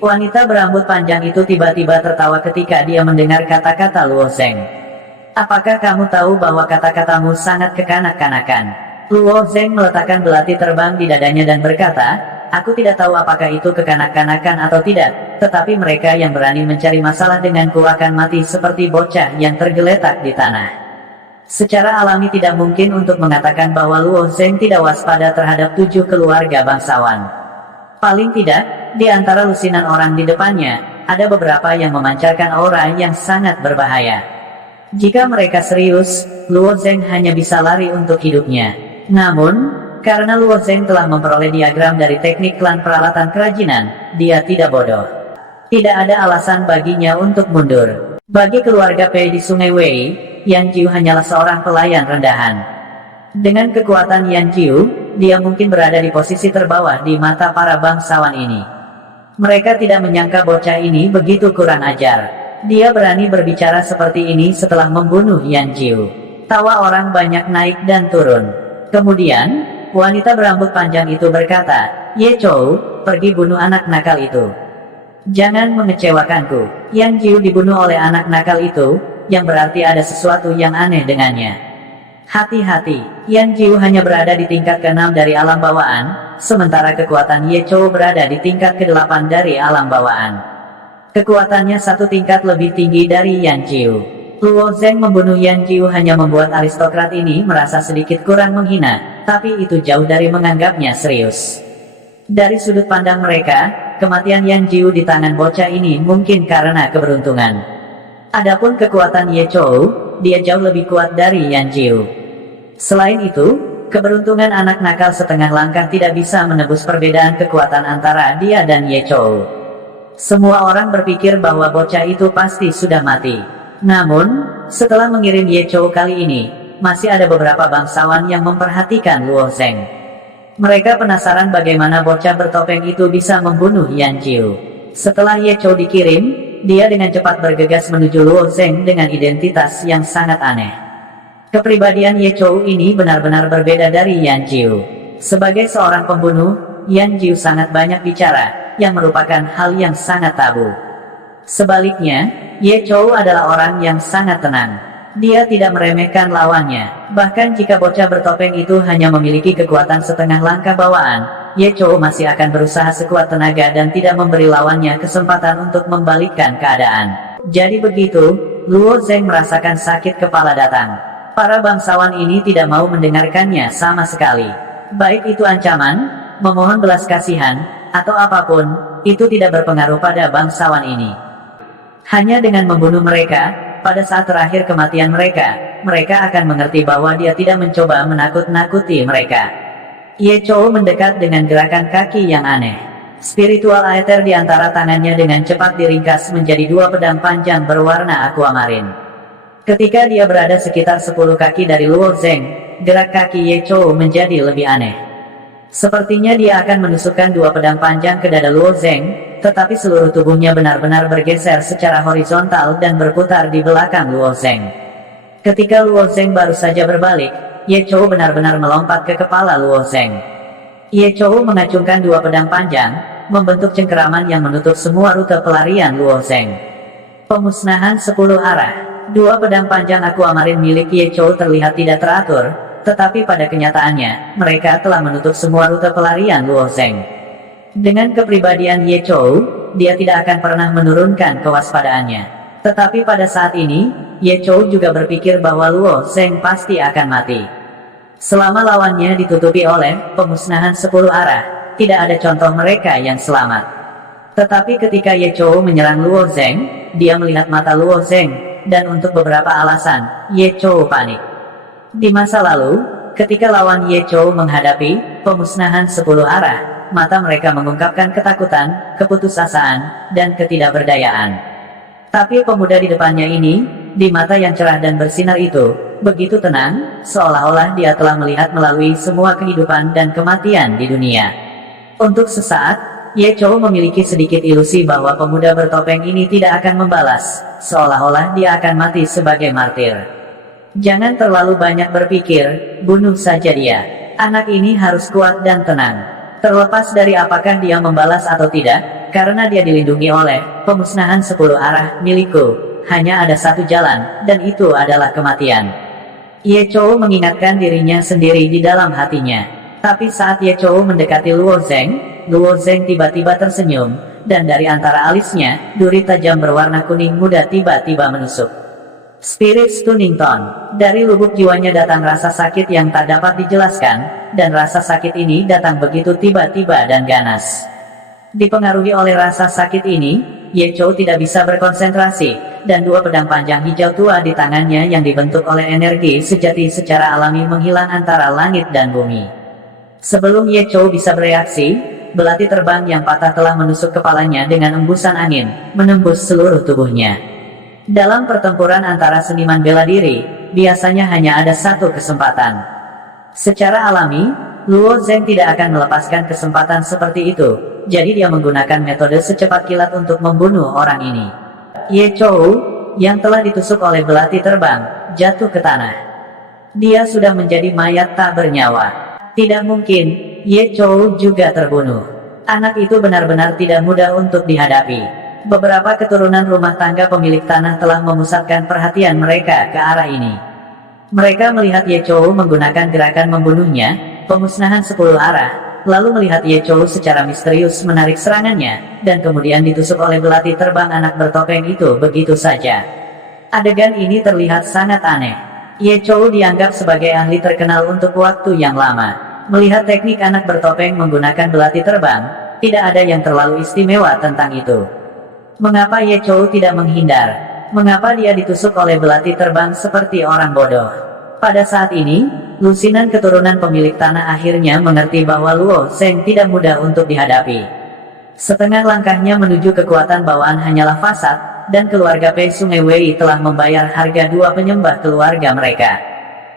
Wanita berambut panjang itu tiba-tiba tertawa ketika dia mendengar kata-kata Luo Zeng. Apakah kamu tahu bahwa kata-katamu sangat kekanak-kanakan? Luo Zeng meletakkan belati terbang di dadanya dan berkata, aku tidak tahu apakah itu kekanak-kanakan atau tidak, tetapi mereka yang berani mencari masalah denganku akan mati seperti bocah yang tergeletak di tanah. Secara alami tidak mungkin untuk mengatakan bahwa Luo Zeng tidak waspada terhadap 7 keluarga bangsawan. Paling tidak, di antara lusinan orang di depannya, ada beberapa yang memancarkan aura yang sangat berbahaya. Jika mereka serius, Luo Zeng hanya bisa lari untuk hidupnya. Namun, karena Luo Zeng telah memperoleh diagram dari teknik klan peralatan kerajinan, dia tidak bodoh. Tidak ada alasan baginya untuk mundur. Bagi keluarga Pei di Sungai Wei, Yan Jiu hanyalah seorang pelayan rendahan. Dengan kekuatan Yan Jiu, dia mungkin berada di posisi terbawah di mata para bangsawan ini. Mereka tidak menyangka bocah ini begitu kurang ajar. Dia berani berbicara seperti ini setelah membunuh Yan Jiu. Tawa orang banyak naik dan turun. Kemudian, wanita berambut panjang itu berkata, Ye Chou, pergi bunuh anak nakal itu. Jangan mengecewakanku. Yan Jiu dibunuh oleh anak nakal itu, yang berarti ada sesuatu yang aneh dengannya. Hati-hati, Yan Jiu hanya berada di tingkat ke-6 dari alam bawaan, sementara kekuatan Ye Chou berada di tingkat ke-8 dari alam bawaan. Kekuatannya satu tingkat lebih tinggi dari Yan Jiu. Luo Zeng membunuh Yan Jiu hanya membuat aristokrat ini merasa sedikit kurang menghina, tapi itu jauh dari menganggapnya serius. Dari sudut pandang mereka, kematian Yan Jiu di tangan bocah ini mungkin karena keberuntungan. Adapun kekuatan Ye Chou, dia jauh lebih kuat dari Yan Jiu. Selain itu, keberuntungan anak nakal setengah langkah tidak bisa menebus perbedaan kekuatan antara dia dan Ye Chou. Semua orang berpikir bahwa bocah itu pasti sudah mati. Namun, setelah mengirim Ye Chou kali ini, masih ada beberapa bangsawan yang memperhatikan Luo Zeng. Mereka penasaran bagaimana bocah bertopeng itu bisa membunuh Yan Jiu. Setelah Ye Chou dikirim, dia dengan cepat bergegas menuju Luo Zeng dengan identitas yang sangat aneh. Kepribadian Ye Chou ini benar-benar berbeda dari Yan Jiu. Sebagai seorang pembunuh, Yan Jiu sangat banyak bicara, yang merupakan hal yang sangat tabu. Sebaliknya, Ye Chou adalah orang yang sangat tenang. Dia tidak meremehkan lawannya. Bahkan jika bocah bertopeng itu hanya memiliki kekuatan setengah langkah bawaan, Ye Chou masih akan berusaha sekuat tenaga dan tidak memberi lawannya kesempatan untuk membalikkan keadaan. Jadi begitu, Luo Zeng merasakan sakit kepala datang. Para bangsawan ini tidak mau mendengarkannya sama sekali. Baik itu ancaman, memohon belas kasihan, atau apapun, itu tidak berpengaruh pada bangsawan ini. Hanya dengan membunuh mereka, pada saat terakhir kematian mereka, mereka akan mengerti bahwa dia tidak mencoba menakut-nakuti mereka. Ye Chou mendekat dengan gerakan kaki yang aneh. Spiritual aether di antara tangannya dengan cepat diringkas menjadi 2 pedang panjang berwarna aquamarine. Ketika dia berada sekitar 10 kaki dari Luo Zeng, gerak kaki Ye Chou menjadi lebih aneh. Sepertinya dia akan menusukkan 2 pedang panjang ke dada Luo Zeng, tetapi seluruh tubuhnya benar-benar bergeser secara horizontal dan berputar di belakang Luo Zeng. Ketika Luo Zeng baru saja berbalik, Ye Chou benar-benar melompat ke kepala Luo Zeng. Ye Chou mengacungkan 2 pedang panjang, membentuk cengkeraman yang menutup semua rute pelarian Luo Zeng. Pemusnahan 10 arah. 2 pedang panjang aquamarine milik Ye Chou terlihat tidak teratur, tetapi pada kenyataannya, mereka telah menutup semua rute pelarian Luo Zeng. Dengan kepribadian Ye Chou, dia tidak akan pernah menurunkan kewaspadaannya. Tetapi pada saat ini, Ye Chou juga berpikir bahwa Luo Zeng pasti akan mati. Selama lawannya ditutupi oleh pemusnahan 10 arah, tidak ada contoh mereka yang selamat. Tetapi ketika Ye Chou menyerang Luo Zeng, dia melihat mata Luo Zeng, dan untuk beberapa alasan, Ye Chou panik. Di masa lalu, ketika lawan Ye Chou menghadapi pemusnahan 10 arah, mata mereka mengungkapkan ketakutan, keputusasaan, dan ketidakberdayaan. Tapi pemuda di depannya ini, di mata yang cerah dan bersinar itu, begitu tenang, seolah-olah dia telah melihat melalui semua kehidupan dan kematian di dunia. Untuk sesaat, Ye Chou memiliki sedikit ilusi bahwa pemuda bertopeng ini tidak akan membalas, seolah-olah dia akan mati sebagai martir. Jangan terlalu banyak berpikir, bunuh saja dia. Anak ini harus kuat dan tenang. Terlepas dari apakah dia membalas atau tidak, karena dia dilindungi oleh pemusnahan 10 arah milikku, hanya ada satu jalan, dan itu adalah kematian. Ye Chou mengingatkan dirinya sendiri di dalam hatinya. Tapi saat Ye Chou mendekati Luo Zeng tiba-tiba tersenyum, dan dari antara alisnya, duri tajam berwarna kuning muda tiba-tiba menusuk. Spirit Stunning Tone. Dari lubuk jiwanya datang rasa sakit yang tak dapat dijelaskan, dan rasa sakit ini datang begitu tiba-tiba dan ganas. Dipengaruhi oleh rasa sakit ini, Ye Chou tidak bisa berkonsentrasi, dan dua pedang panjang hijau tua di tangannya yang dibentuk oleh energi sejati secara alami menghilang antara langit dan bumi. Sebelum Ye Chou bisa bereaksi, belati terbang yang patah telah menusuk kepalanya dengan embusan angin, menembus seluruh tubuhnya. Dalam pertempuran antara seniman bela diri, biasanya hanya ada satu kesempatan. Secara alami, Luo Zeng tidak akan melepaskan kesempatan seperti itu, jadi dia menggunakan metode secepat kilat untuk membunuh orang ini. Ye Chou, yang telah ditusuk oleh belati terbang, jatuh ke tanah. Dia sudah menjadi mayat tak bernyawa. Tidak mungkin, Ye Chou juga terbunuh. Anak itu benar-benar tidak mudah untuk dihadapi. Beberapa keturunan rumah tangga pemilik tanah telah memusatkan perhatian mereka ke arah ini. Mereka melihat Ye Chou menggunakan gerakan membunuhnya, pemusnahan 10 arah, lalu melihat Ye Chou secara misterius menarik serangannya, dan kemudian ditusuk oleh belati terbang anak bertopeng itu begitu saja. Adegan ini terlihat sangat aneh. Ye Chou dianggap sebagai ahli terkenal untuk waktu yang lama. Melihat teknik anak bertopeng menggunakan belati terbang, tidak ada yang terlalu istimewa tentang itu. Mengapa Ye Chou tidak menghindar? Mengapa dia ditusuk oleh belati terbang seperti orang bodoh? Pada saat ini, lusinan keturunan pemilik tanah akhirnya mengerti bahwa Luo Zeng tidak mudah untuk dihadapi. Setengah langkahnya menuju kekuatan bawaan hanyalah fasad, dan keluarga Pei Sungai Wei telah membayar harga dua penyembah keluarga mereka.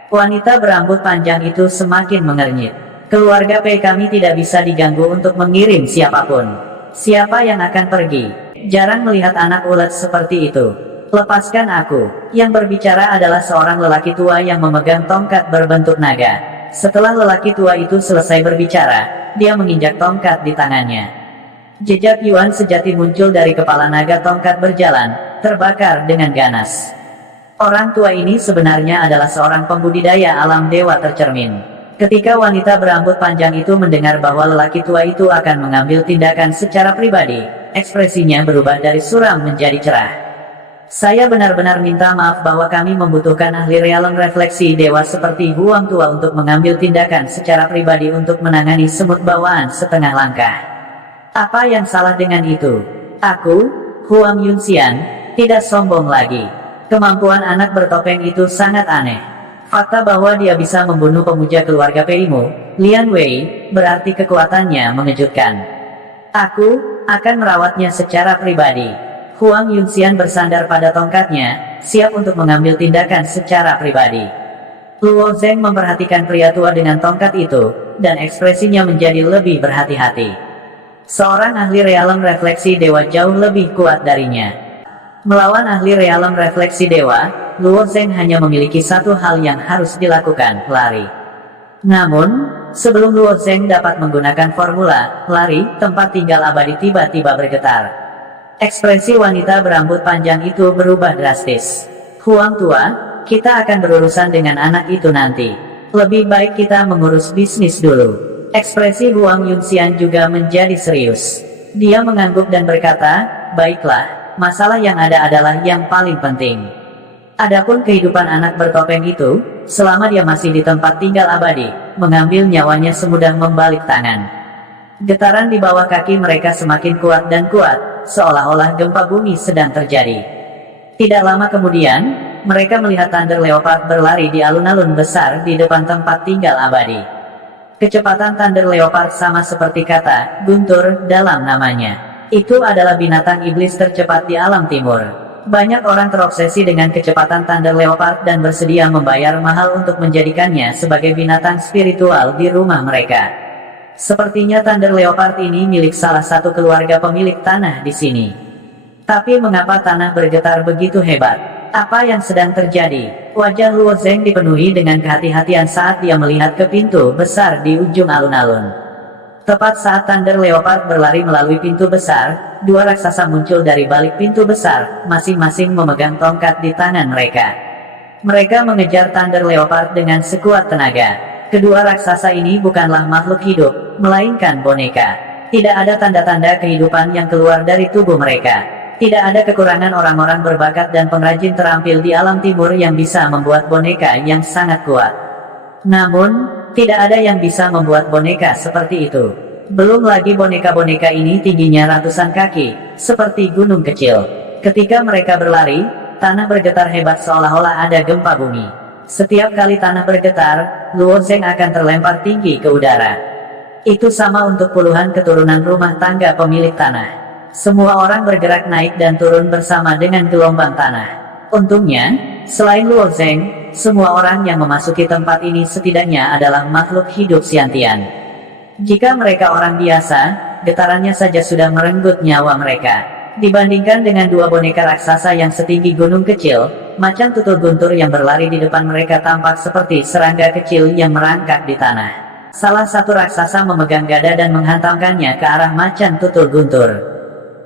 Wanita berambut panjang itu semakin mengernyit. Keluarga Pei kami tidak bisa diganggu untuk mengirim siapapun. Siapa yang akan pergi? Jarang melihat anak ulet seperti itu. Lepaskan aku. Yang berbicara adalah seorang lelaki tua yang memegang tongkat berbentuk naga. Setelah lelaki tua itu selesai berbicara, dia menginjak tongkat di tangannya. Jejak Yuan sejati muncul dari kepala naga tongkat berjalan, terbakar dengan ganas. Orang tua ini sebenarnya adalah seorang pembudidaya alam dewa tercermin. Ketika wanita berambut panjang itu mendengar bahwa lelaki tua itu akan mengambil tindakan secara pribadi, ekspresinya berubah dari suram menjadi cerah. Saya benar-benar minta maaf bahwa kami membutuhkan ahli realem refleksi dewa seperti Huang Tua untuk mengambil tindakan secara pribadi untuk menangani semut bawaan setengah langkah. Apa yang salah dengan itu? Aku, Huang Yunxian, tidak sombong lagi. Kemampuan anak bertopeng itu sangat aneh. Fakta bahwa dia bisa membunuh pemuja keluarga Peimu, Lian Wei, berarti kekuatannya mengejutkan. Aku akan merawatnya secara pribadi. Huang Yunxian bersandar pada tongkatnya, siap untuk mengambil tindakan secara pribadi. Luo Zeng memperhatikan pria tua dengan tongkat itu, dan ekspresinya menjadi lebih berhati-hati. Seorang ahli realem refleksi dewa jauh lebih kuat darinya. Melawan ahli realem refleksi dewa, Luo Zeng hanya memiliki satu hal yang harus dilakukan, lari. Namun, sebelum Luo Zeng dapat menggunakan formula lari, tempat tinggal abadi tiba-tiba bergetar. Ekspresi wanita berambut panjang itu berubah drastis. Huang Tua, kita akan berurusan dengan anak itu nanti. Lebih baik kita mengurus bisnis dulu. Ekspresi Huang Yunxian juga menjadi serius. Dia mengangguk dan berkata, baiklah, masalah yang ada adalah yang paling penting. Adapun kehidupan anak bertopeng itu, selama dia masih di tempat tinggal abadi, mengambil nyawanya semudah membalik tangan. Getaran di bawah kaki mereka semakin kuat dan kuat, seolah-olah gempa bumi sedang terjadi. Tidak lama kemudian, mereka melihat Thunder Leopard berlari di alun-alun besar di depan tempat tinggal abadi. Kecepatan Thunder Leopard sama seperti kata guntur dalam namanya. Itu adalah binatang iblis tercepat di alam timur. Banyak orang terobsesi dengan kecepatan Thunder Leopard dan bersedia membayar mahal untuk menjadikannya sebagai binatang spiritual di rumah mereka. Sepertinya Thunder Leopard ini milik salah satu keluarga pemilik tanah di sini. Tapi mengapa tanah bergetar begitu hebat? Apa yang sedang terjadi? Wajah Luo Zeng dipenuhi dengan kehati-hatian saat dia melihat ke pintu besar di ujung alun-alun. Tepat saat Thunder Leopard berlari melalui pintu besar, dua raksasa muncul dari balik pintu besar, masing-masing memegang tongkat di tangan mereka. Mereka mengejar Thunder Leopard dengan sekuat tenaga. Kedua raksasa ini bukanlah makhluk hidup, melainkan boneka. Tidak ada tanda-tanda kehidupan yang keluar dari tubuh mereka. Tidak ada kekurangan orang-orang berbakat dan pengrajin terampil di alam timur yang bisa membuat boneka yang sangat kuat. Namun, tidak ada yang bisa membuat boneka seperti itu. Belum lagi boneka-boneka ini tingginya ratusan kaki, seperti gunung kecil. Ketika mereka berlari, tanah bergetar hebat seolah-olah ada gempa bumi. Setiap kali tanah bergetar, Luo Zeng akan terlempar tinggi ke udara. Itu sama untuk puluhan keturunan rumah tangga pemilik tanah. Semua orang bergerak naik dan turun bersama dengan gelombang tanah. Untungnya, selain Luo Zeng, semua orang yang memasuki tempat ini setidaknya adalah makhluk hidup Xiantian. Jika mereka orang biasa, getarannya saja sudah merenggut nyawa mereka. Dibandingkan dengan dua boneka raksasa yang setinggi gunung kecil, macan tutul guntur yang berlari di depan mereka tampak seperti serangga kecil yang merangkak di tanah. Salah satu raksasa memegang gada dan menghantamkannya ke arah macan tutul guntur.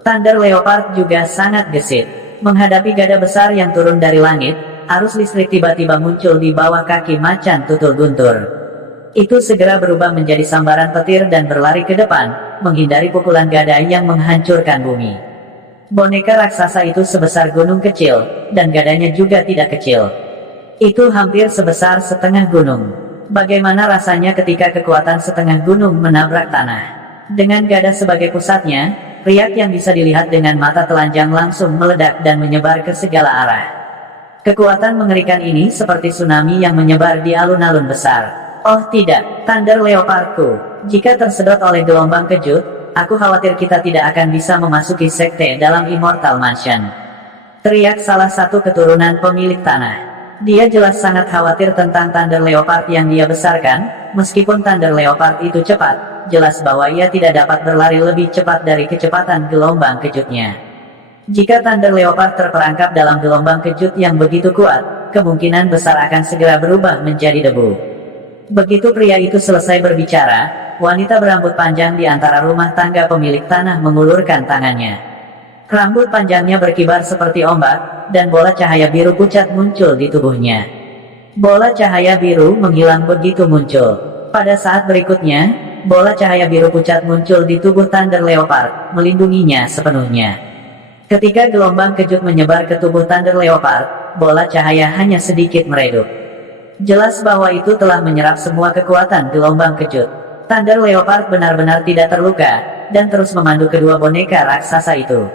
Thunder Leopard juga sangat gesit. Menghadapi gada besar yang turun dari langit, arus listrik tiba-tiba muncul di bawah kaki macan tutul guntur. Itu segera berubah menjadi sambaran petir dan berlari ke depan, menghindari pukulan gada yang menghancurkan bumi. Boneka raksasa itu sebesar gunung kecil, dan gadanya juga tidak kecil. Itu hampir sebesar setengah gunung. Bagaimana rasanya ketika kekuatan setengah gunung menabrak tanah? Dengan gada sebagai pusatnya, riak yang bisa dilihat dengan mata telanjang langsung meledak dan menyebar ke segala arah. Kekuatan mengerikan ini seperti tsunami yang menyebar di alun-alun besar. Oh tidak, Thunder Leopardku. Jika tersedot oleh gelombang kejut, aku khawatir kita tidak akan bisa memasuki sekte dalam Immortal Mansion. Teriak salah satu keturunan pemilik tanah. Dia jelas sangat khawatir tentang Thunder Leopard yang dia besarkan. Meskipun Thunder Leopard itu cepat, jelas bahwa ia tidak dapat berlari lebih cepat dari kecepatan gelombang kejutnya. Jika Thunder Leopard terperangkap dalam gelombang kejut yang begitu kuat, kemungkinan besar akan segera berubah menjadi debu. Begitu pria itu selesai berbicara, wanita berambut panjang di antara rumah tangga pemilik tanah mengulurkan tangannya. Rambut panjangnya berkibar seperti ombak, dan bola cahaya biru pucat muncul di tubuhnya. Bola cahaya biru menghilang begitu muncul. Pada saat berikutnya, bola cahaya biru pucat muncul di tubuh Thunder Leopard, melindunginya sepenuhnya. Ketika gelombang kejut menyebar ke tubuh Thunder Leopard, bola cahaya hanya sedikit meredup. Jelas bahwa itu telah menyerap semua kekuatan gelombang kejut. Thunder Leopard benar-benar tidak terluka, dan terus memandu kedua boneka raksasa itu.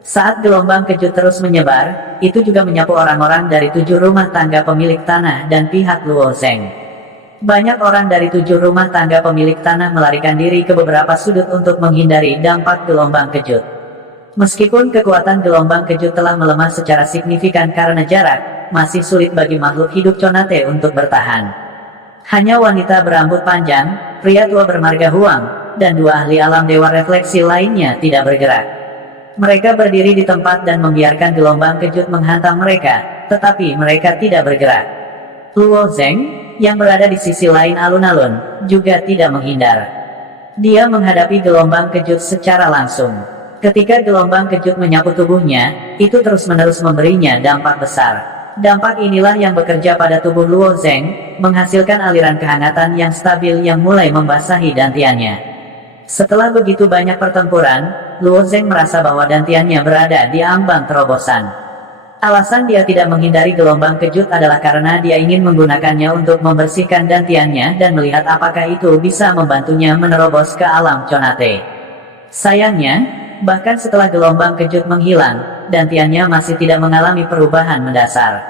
Saat gelombang kejut terus menyebar, itu juga menyapu orang-orang dari 7 rumah tangga pemilik tanah dan pihak Luo Zeng. Banyak orang dari 7 rumah tangga pemilik tanah melarikan diri ke beberapa sudut untuk menghindari dampak gelombang kejut. Meskipun kekuatan gelombang kejut telah melemah secara signifikan karena jarak, masih sulit bagi makhluk hidup Conate untuk bertahan. Hanya wanita berambut panjang, pria tua bermarga Huang, dan 2 ahli alam dewa refleksi lainnya tidak bergerak. Mereka berdiri di tempat dan membiarkan gelombang kejut menghantam mereka, tetapi mereka tidak bergerak. Luo Zeng, yang berada di sisi lain alun-alun, juga tidak menghindar. Dia menghadapi gelombang kejut secara langsung. Ketika gelombang kejut menyapu tubuhnya, itu terus-menerus memberinya dampak besar. Dampak inilah yang bekerja pada tubuh Luo Zeng, menghasilkan aliran kehangatan yang stabil yang mulai membasahi dantiannya. Setelah begitu banyak pertempuran, Luo Zeng merasa bahwa dantiannya berada di ambang terobosan. Alasan dia tidak menghindari gelombang kejut adalah karena dia ingin menggunakannya untuk membersihkan dantiannya dan melihat apakah itu bisa membantunya menerobos ke alam Conate. Sayangnya, bahkan setelah gelombang kejut menghilang, dantiannya masih tidak mengalami perubahan mendasar.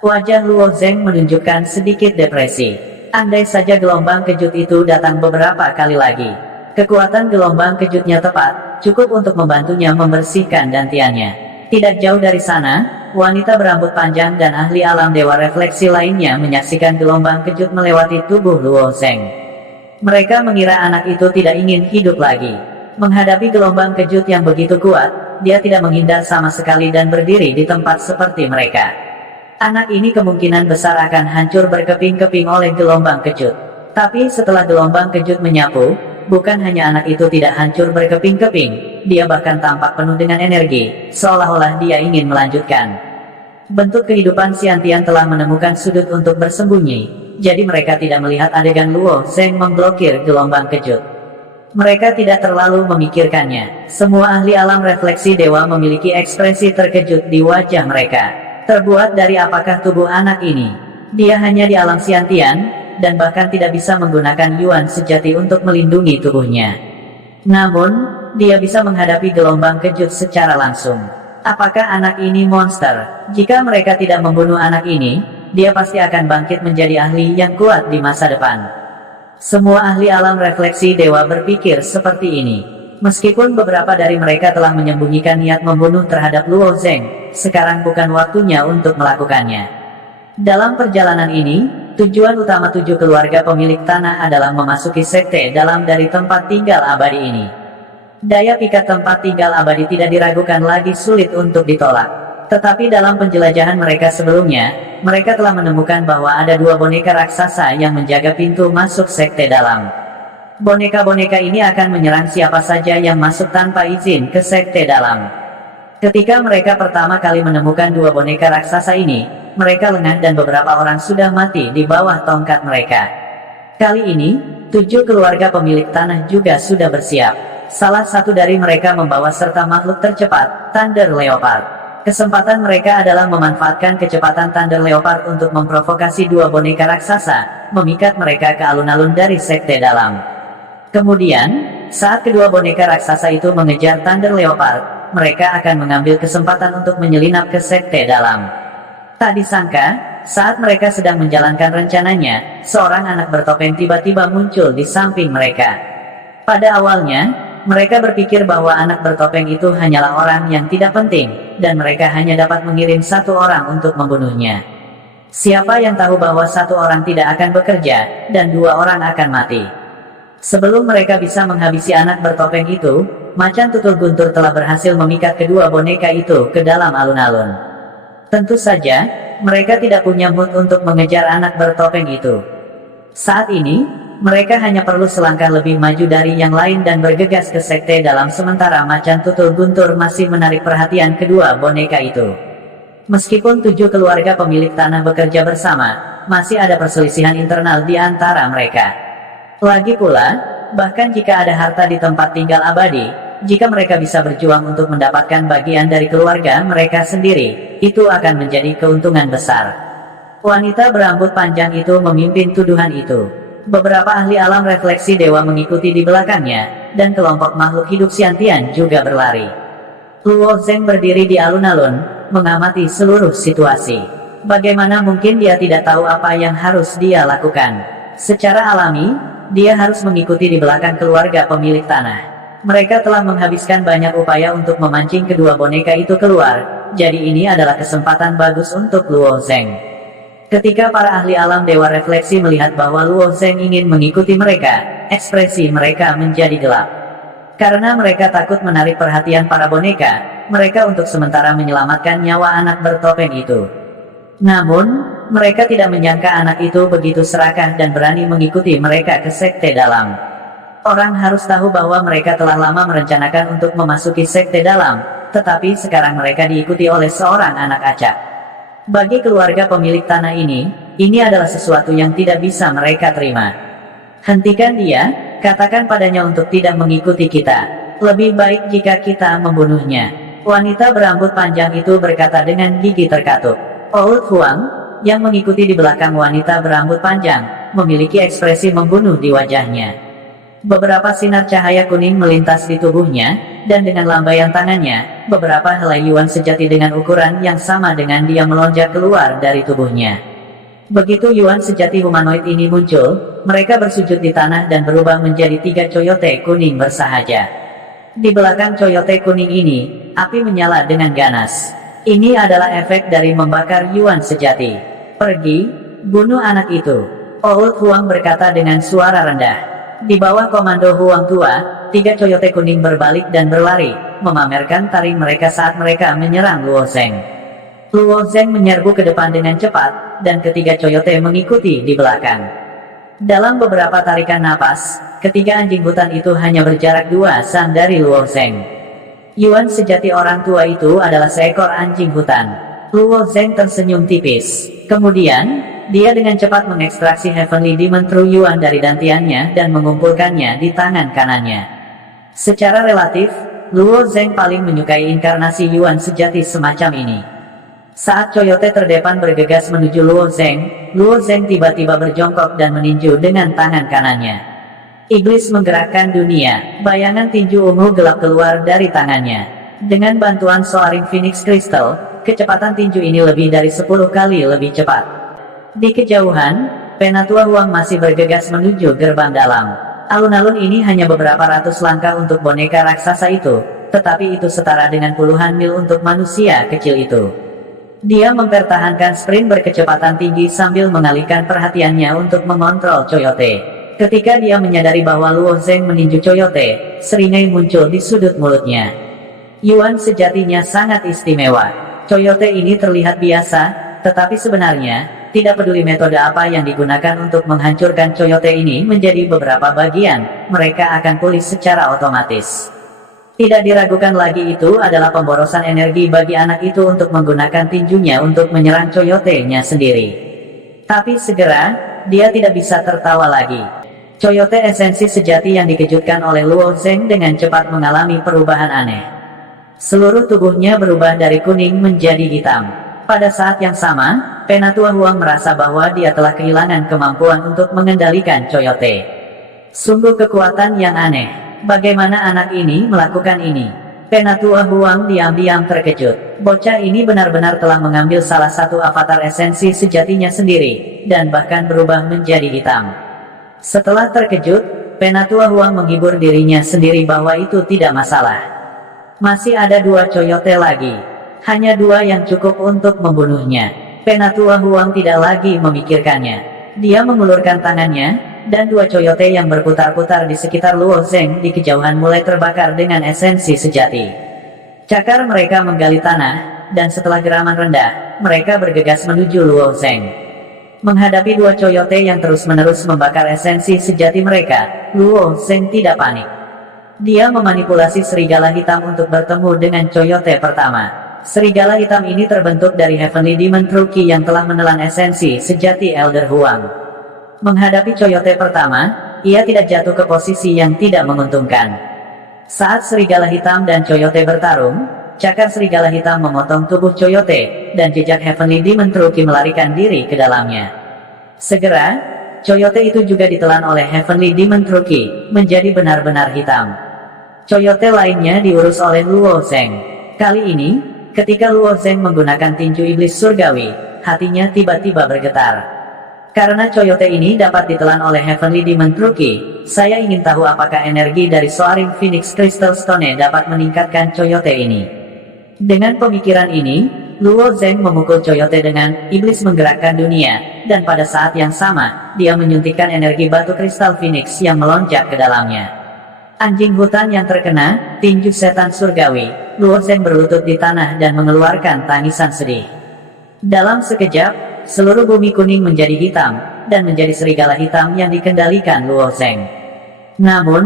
Wajah Luo Zeng menunjukkan sedikit depresi. Andai saja gelombang kejut itu datang beberapa kali lagi. Kekuatan gelombang kejutnya tepat, cukup untuk membantunya membersihkan dantiannya. Tidak jauh dari sana, wanita berambut panjang dan ahli alam dewa refleksi lainnya menyaksikan gelombang kejut melewati tubuh Luo Zeng. Mereka mengira anak itu tidak ingin hidup lagi. Menghadapi gelombang kejut yang begitu kuat, dia tidak menghindar sama sekali dan berdiri di tempat seperti mereka. Anak ini kemungkinan besar akan hancur berkeping-keping oleh gelombang kejut. Tapi setelah gelombang kejut menyapu, bukan hanya anak itu tidak hancur berkeping-keping, dia bahkan tampak penuh dengan energi, seolah-olah dia ingin melanjutkan. Bentuk kehidupan Xiantian telah menemukan sudut untuk bersembunyi, jadi mereka tidak melihat adegan Luo Zeng memblokir gelombang kejut. Mereka tidak terlalu memikirkannya. Semua ahli alam refleksi dewa memiliki ekspresi terkejut di wajah mereka. Terbuat dari apakah tubuh anak ini? Dia hanya di alam Xiantian, dan bahkan tidak bisa menggunakan Yuan sejati untuk melindungi tubuhnya. Namun, dia bisa menghadapi gelombang kejut secara langsung. Apakah anak ini monster? Jika mereka tidak membunuh anak ini, dia pasti akan bangkit menjadi ahli yang kuat di masa depan. Semua ahli alam refleksi dewa berpikir seperti ini. Meskipun beberapa dari mereka telah menyembunyikan niat membunuh terhadap Luo Zeng, sekarang bukan waktunya untuk melakukannya. Dalam perjalanan ini, tujuan utama 7 keluarga pemilik tanah adalah memasuki sekte dalam dari tempat tinggal abadi ini. Daya pikat tempat tinggal abadi tidak diragukan lagi sulit untuk ditolak. Tetapi dalam penjelajahan mereka sebelumnya, mereka telah menemukan bahwa ada 2 boneka raksasa yang menjaga pintu masuk sekte dalam. Boneka-boneka ini akan menyerang siapa saja yang masuk tanpa izin ke sekte dalam. Ketika mereka pertama kali menemukan 2 boneka raksasa ini, mereka lengah dan beberapa orang sudah mati di bawah tongkat mereka. Kali ini, 7 keluarga pemilik tanah juga sudah bersiap. Salah satu dari mereka membawa serta makhluk tercepat, Thunder Leopard. Kesempatan mereka adalah memanfaatkan kecepatan Thunder Leopard untuk memprovokasi 2 boneka raksasa, memikat mereka ke alun-alun dari sekte dalam. Kemudian, saat kedua boneka raksasa itu mengejar Thunder Leopard, mereka akan mengambil kesempatan untuk menyelinap ke sekte dalam. Tak disangka, saat mereka sedang menjalankan rencananya, seorang anak bertopeng tiba-tiba muncul di samping mereka. Pada awalnya, mereka berpikir bahwa anak bertopeng itu hanyalah orang yang tidak penting, dan mereka hanya dapat mengirim 1 orang untuk membunuhnya. Siapa yang tahu bahwa 1 orang tidak akan bekerja, dan 2 orang akan mati. Sebelum mereka bisa menghabisi anak bertopeng itu, Macan Tutul Guntur telah berhasil memikat kedua boneka itu ke dalam alun-alun. Tentu saja, mereka tidak punya mood untuk mengejar anak bertopeng itu. Saat ini, mereka hanya perlu selangkah lebih maju dari yang lain dan bergegas ke sekte dalam sementara Macan Tutul Guntur masih menarik perhatian kedua boneka itu. Meskipun 7 keluarga pemilik tanah bekerja bersama, masih ada perselisihan internal di antara mereka. Lagi pula, bahkan jika ada harta di tempat tinggal abadi, jika mereka bisa berjuang untuk mendapatkan bagian dari keluarga mereka sendiri, itu akan menjadi keuntungan besar. Wanita berambut panjang itu memimpin tuduhan itu. Beberapa ahli alam refleksi dewa mengikuti di belakangnya, dan kelompok makhluk hidup Xiantian juga berlari. Luo Zeng berdiri di alun-alun, mengamati seluruh situasi. Bagaimana mungkin dia tidak tahu apa yang harus dia lakukan? Secara alami, dia harus mengikuti di belakang keluarga pemilik tanah. Mereka telah menghabiskan banyak upaya untuk memancing kedua boneka itu keluar, jadi ini adalah kesempatan bagus untuk Luo Zeng. Ketika para ahli alam dewa refleksi melihat bahwa Luo Zeng ingin mengikuti mereka, ekspresi mereka menjadi gelap. Karena mereka takut menarik perhatian para boneka, mereka untuk sementara menyelamatkan nyawa anak bertopeng itu. Namun, mereka tidak menyangka anak itu begitu serakah dan berani mengikuti mereka ke sekte dalam. Orang harus tahu bahwa mereka telah lama merencanakan untuk memasuki sekte dalam, tetapi sekarang mereka diikuti oleh seorang anak acak. Bagi keluarga pemilik tanah ini adalah sesuatu yang tidak bisa mereka terima. Hentikan dia, katakan padanya untuk tidak mengikuti kita. Lebih baik jika kita membunuhnya. Wanita berambut panjang itu berkata dengan gigi terkatup. Old Huang, yang mengikuti di belakang wanita berambut panjang, memiliki ekspresi membunuh di wajahnya. Beberapa sinar cahaya kuning melintas di tubuhnya, dan dengan lambaian tangannya, beberapa helai yuan sejati dengan ukuran yang sama dengan dia melonjak keluar dari tubuhnya. Begitu yuan sejati humanoid ini muncul, mereka bersujud di tanah dan berubah menjadi 3 coyote kuning bersahaja. Di belakang coyote kuning ini, api menyala dengan ganas. Ini adalah efek dari membakar yuan sejati. Pergi, bunuh anak itu. Old Huang berkata dengan suara rendah. Di bawah komando Huang tua, 3 coyote kuning berbalik dan berlari, memamerkan taring mereka saat mereka menyerang Luo Zeng. Luo Zeng menyerbu ke depan dengan cepat, dan ketiga coyote mengikuti di belakang. Dalam beberapa tarikan napas, ketiga anjing hutan itu hanya berjarak 2 san dari Luo Zeng. Yuan sejati orang tua itu adalah seekor anjing hutan. Luo Zeng tersenyum tipis. Kemudian, dia dengan cepat mengekstraksi Heavenly Demon True Yuan dari dantiannya dan mengumpulkannya di tangan kanannya. Secara relatif, Luo Zeng paling menyukai inkarnasi Yuan sejati semacam ini. Saat Coyote terdepan bergegas menuju Luo Zeng tiba-tiba berjongkok dan meninju dengan tangan kanannya. Iblis menggerakkan dunia, bayangan tinju ungu gelap keluar dari tangannya. Dengan bantuan Soaring Phoenix Crystal, kecepatan tinju ini lebih dari 10 kali lebih cepat. Di kejauhan, Penatua Huang masih bergegas menuju gerbang dalam. Alun-alun ini hanya beberapa ratus langkah untuk boneka raksasa itu, tetapi itu setara dengan puluhan mil untuk manusia kecil itu. Dia mempertahankan sprint berkecepatan tinggi sambil mengalihkan perhatiannya untuk mengontrol Coyote. Ketika dia menyadari bahwa Luo Zeng meninju Coyote, seringai muncul di sudut mulutnya. Yuan sejatinya sangat istimewa. Coyote ini terlihat biasa, tetapi sebenarnya, tidak peduli metode apa yang digunakan untuk menghancurkan Coyote ini menjadi beberapa bagian, mereka akan pulih secara otomatis. Tidak diragukan lagi itu adalah pemborosan energi bagi anak itu untuk menggunakan tinjunya untuk menyerang Coyote-nya sendiri. Tapi segera, dia tidak bisa tertawa lagi. Coyote esensi sejati yang dikejutkan oleh Luo Zeng dengan cepat mengalami perubahan aneh. Seluruh tubuhnya berubah dari kuning menjadi hitam. Pada saat yang sama, Penatua Huang merasa bahwa dia telah kehilangan kemampuan untuk mengendalikan Coyote. Sungguh kekuatan yang aneh. Bagaimana anak ini melakukan ini? Penatua Huang diam-diam terkejut. Bocah ini benar-benar telah mengambil salah satu avatar esensi sejatinya sendiri, dan bahkan berubah menjadi hitam. Setelah terkejut, Penatua Huang menghibur dirinya sendiri bahwa itu tidak masalah. Masih ada 2 Coyote lagi. Hanya 2 yang cukup untuk membunuhnya. Penatua Huang tidak lagi memikirkannya. Dia mengulurkan tangannya, dan 2 Coyote yang berputar-putar di sekitar Luo Zeng di kejauhan mulai terbakar dengan esensi sejati. Cakar mereka menggali tanah, dan setelah geraman rendah, mereka bergegas menuju Luo Zeng. Menghadapi 2 Coyote yang terus-menerus membakar esensi sejati mereka, Luo Zeng tidak panik. Dia memanipulasi serigala hitam untuk bertemu dengan Coyote pertama. Serigala hitam ini terbentuk dari Heavenly Demon True Ki yang telah menelan esensi sejati Elder Huang. Menghadapi Coyote pertama, ia tidak jatuh ke posisi yang tidak menguntungkan. Saat serigala hitam dan Coyote bertarung, cakar serigala hitam memotong tubuh Coyote, dan jejak Heavenly Demon True Ki melarikan diri ke dalamnya. Segera, Coyote itu juga ditelan oleh Heavenly Demon True Ki, menjadi benar-benar hitam. Coyote lainnya diurus oleh Luo Zeng. Kali ini, ketika Luo Zeng menggunakan tinju iblis surgawi, hatinya tiba-tiba bergetar. Karena Coyote ini dapat ditelan oleh Heavenly Demon True Ki, saya ingin tahu apakah energi dari Soaring Phoenix Crystal Stone dapat meningkatkan Coyote ini. Dengan pemikiran ini, Luo Zeng memukul Coyote dengan iblis menggerakkan dunia, dan pada saat yang sama, dia menyuntikkan energi batu kristal Phoenix yang melonjak ke dalamnya. Anjing hutan yang terkena tinju setan surgawi, Luo Zeng berlutut di tanah dan mengeluarkan tangisan sedih. Dalam sekejap, seluruh bumi kuning menjadi hitam, dan menjadi serigala hitam yang dikendalikan Luo Zeng. Namun,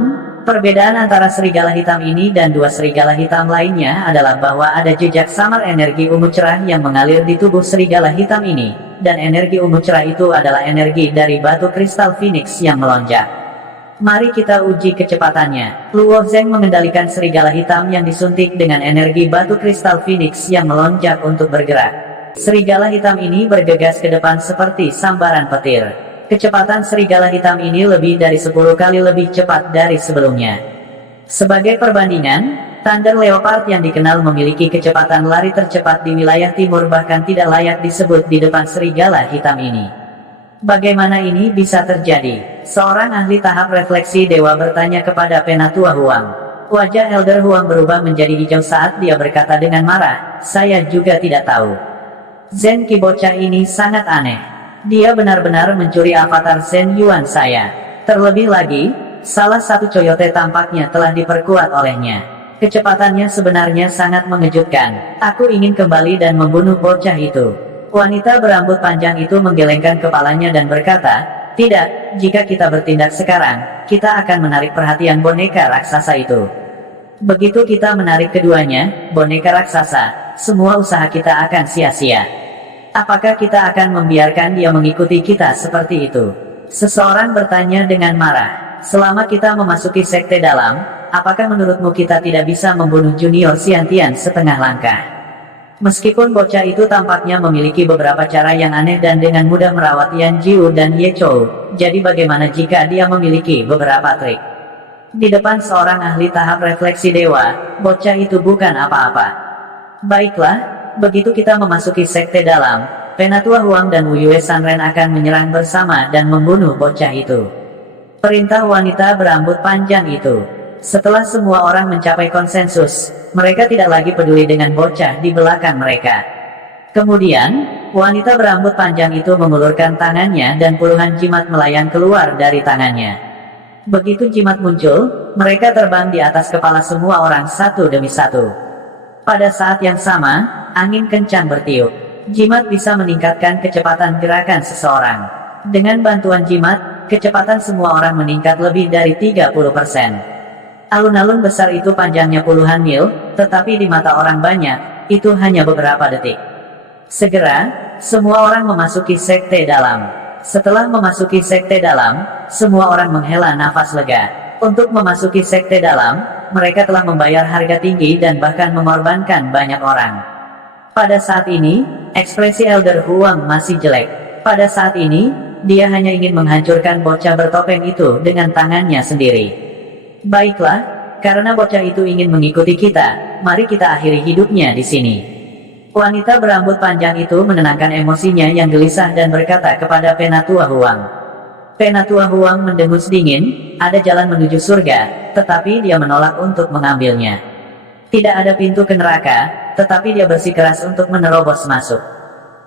perbedaan antara serigala hitam ini dan 2 serigala hitam lainnya adalah bahwa ada jejak samar energi ungu cerah yang mengalir di tubuh serigala hitam ini, dan energi ungu cerah itu adalah energi dari batu kristal Phoenix yang melonjak. Mari kita uji kecepatannya. Luo Zeng mengendalikan serigala hitam yang disuntik dengan energi batu kristal Phoenix yang melonjak untuk bergerak. Serigala hitam ini bergegas ke depan seperti sambaran petir. Kecepatan serigala hitam ini lebih dari 10 kali lebih cepat dari sebelumnya. Sebagai perbandingan, Thunder Leopard yang dikenal memiliki kecepatan lari tercepat di wilayah timur bahkan tidak layak disebut di depan serigala hitam ini. Bagaimana ini bisa terjadi? Seorang ahli tahap refleksi dewa bertanya kepada Penatua Huang. Wajah Elder Huang berubah menjadi hijau saat dia berkata dengan marah, saya juga tidak tahu. Zen Ki bocah ini sangat aneh. Dia benar-benar mencuri avatar Zen Yuan saya. Terlebih lagi, salah satu Coyote tampaknya telah diperkuat olehnya. Kecepatannya sebenarnya sangat mengejutkan. Aku ingin kembali dan membunuh bocah itu. Wanita berambut panjang itu menggelengkan kepalanya dan berkata, tidak, jika kita bertindak sekarang, kita akan menarik perhatian boneka raksasa itu. Begitu kita menarik keduanya, boneka raksasa, semua usaha kita akan sia-sia. Apakah kita akan membiarkan dia mengikuti kita seperti itu? Seseorang bertanya dengan marah. Selama kita memasuki sekte dalam, apakah menurutmu kita tidak bisa membunuh junior Xiantian setengah langkah? Meskipun bocah itu tampaknya memiliki beberapa cara yang aneh dan dengan mudah merawat Yan Jiu dan Ye Chou, jadi bagaimana jika dia memiliki beberapa trik? Di depan seorang ahli tahap refleksi dewa, bocah itu bukan apa-apa. Baiklah, begitu kita memasuki sekte dalam, Penatua Huang dan Wu Yue Sanren akan menyerang bersama dan membunuh bocah itu. Perintah wanita berambut panjang itu. Setelah semua orang mencapai konsensus, mereka tidak lagi peduli dengan bocah di belakang mereka. Kemudian, wanita berambut panjang itu mengulurkan tangannya dan puluhan jimat melayang keluar dari tangannya. Begitu jimat muncul, mereka terbang di atas kepala semua orang satu demi satu. Pada saat yang sama, angin kencang bertiup. Jimat bisa meningkatkan kecepatan gerakan seseorang. Dengan bantuan jimat, kecepatan semua orang meningkat lebih dari 30%. Alun-alun besar itu panjangnya puluhan mil, tetapi di mata orang banyak, itu hanya beberapa detik. Segera, semua orang memasuki sekte dalam. Setelah memasuki sekte dalam, semua orang menghela nafas lega. Untuk memasuki sekte dalam, mereka telah membayar harga tinggi dan bahkan mengorbankan banyak orang. Pada saat ini, ekspresi Elder Huang masih jelek. Pada saat ini, dia hanya ingin menghancurkan bocah bertopeng itu dengan tangannya sendiri. Baiklah, karena bocah itu ingin mengikuti kita, mari kita akhiri hidupnya di sini. Wanita berambut panjang itu menenangkan emosinya yang gelisah dan berkata kepada Penatua Huang. Penatua Huang mendengus dingin, ada jalan menuju surga, tetapi dia menolak untuk mengambilnya. Tidak ada pintu ke neraka, tetapi dia bersikeras untuk menerobos masuk.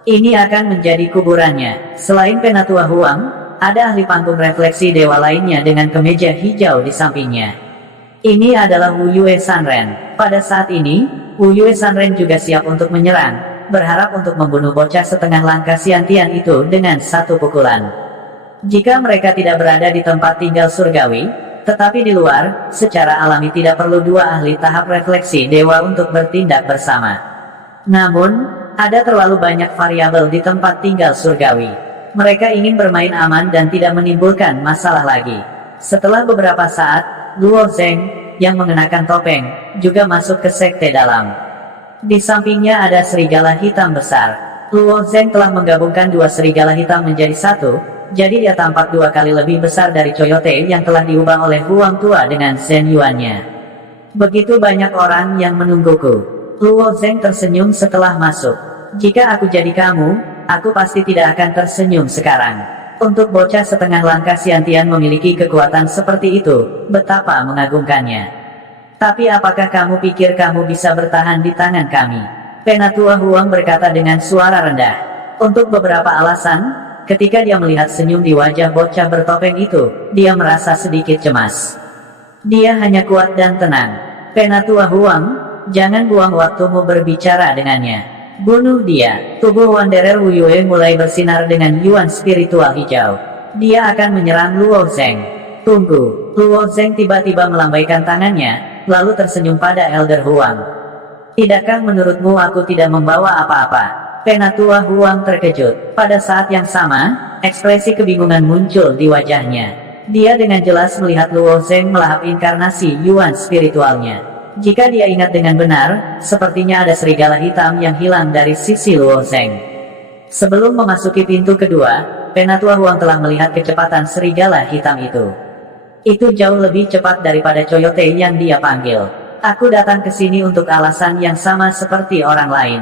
Ini akan menjadi kuburannya. Selain Penatua Huang, ada ahli panggung refleksi dewa lainnya dengan kemeja hijau di sampingnya. Ini adalah Wu Yue Sanren. Pada saat ini, Wu Yue Sanren juga siap untuk menyerang, berharap untuk membunuh bocah setengah langkah Xiantian itu dengan satu pukulan. Jika mereka tidak berada di tempat tinggal surgawi, tetapi di luar, secara alami tidak perlu dua ahli tahap refleksi dewa untuk bertindak bersama. Namun, ada terlalu banyak variabel di tempat tinggal surgawi. Mereka ingin bermain aman dan tidak menimbulkan masalah lagi. Setelah beberapa saat, Luo Zeng, yang mengenakan topeng, juga masuk ke sekte dalam. Di sampingnya ada serigala hitam besar. Luo Zeng telah menggabungkan dua serigala hitam menjadi satu, jadi dia tampak dua kali lebih besar dari Coyote yang telah diubah oleh Huang Tua dengan Zhen Yuannya. Begitu banyak orang yang menungguku. Luo Zeng tersenyum setelah masuk. Jika aku jadi kamu, aku pasti tidak akan tersenyum sekarang. Untuk bocah setengah langkah Xiantian memiliki kekuatan seperti itu, betapa mengagumkannya. Tapi apakah kamu pikir kamu bisa bertahan di tangan kami? Penatua Huang berkata dengan suara rendah. Untuk beberapa alasan, ketika dia melihat senyum di wajah bocah bertopeng itu, dia merasa sedikit cemas. Dia hanya kuat dan tenang. Penatua Huang, jangan buang waktumu berbicara dengannya. Bunuh dia. Tubuh Wanderer Wu Yue mulai bersinar dengan yuan spiritual hijau. Dia akan menyerang Luo Zeng. Tunggu. Luo Zeng tiba-tiba melambaikan tangannya, lalu tersenyum pada Elder Huang. Tidakkah menurutmu aku tidak membawa apa-apa? Penatua Huang terkejut. Pada saat yang sama, ekspresi kebingungan muncul di wajahnya. Dia dengan jelas melihat Luo Zeng melahap inkarnasi yuan spiritualnya. Jika dia ingat dengan benar, sepertinya ada serigala hitam yang hilang dari sisi Luo Zeng. Sebelum memasuki pintu kedua, Penatua Huang telah melihat kecepatan serigala hitam itu. Itu jauh lebih cepat daripada Coyote yang dia panggil. Aku datang ke sini untuk alasan yang sama seperti orang lain.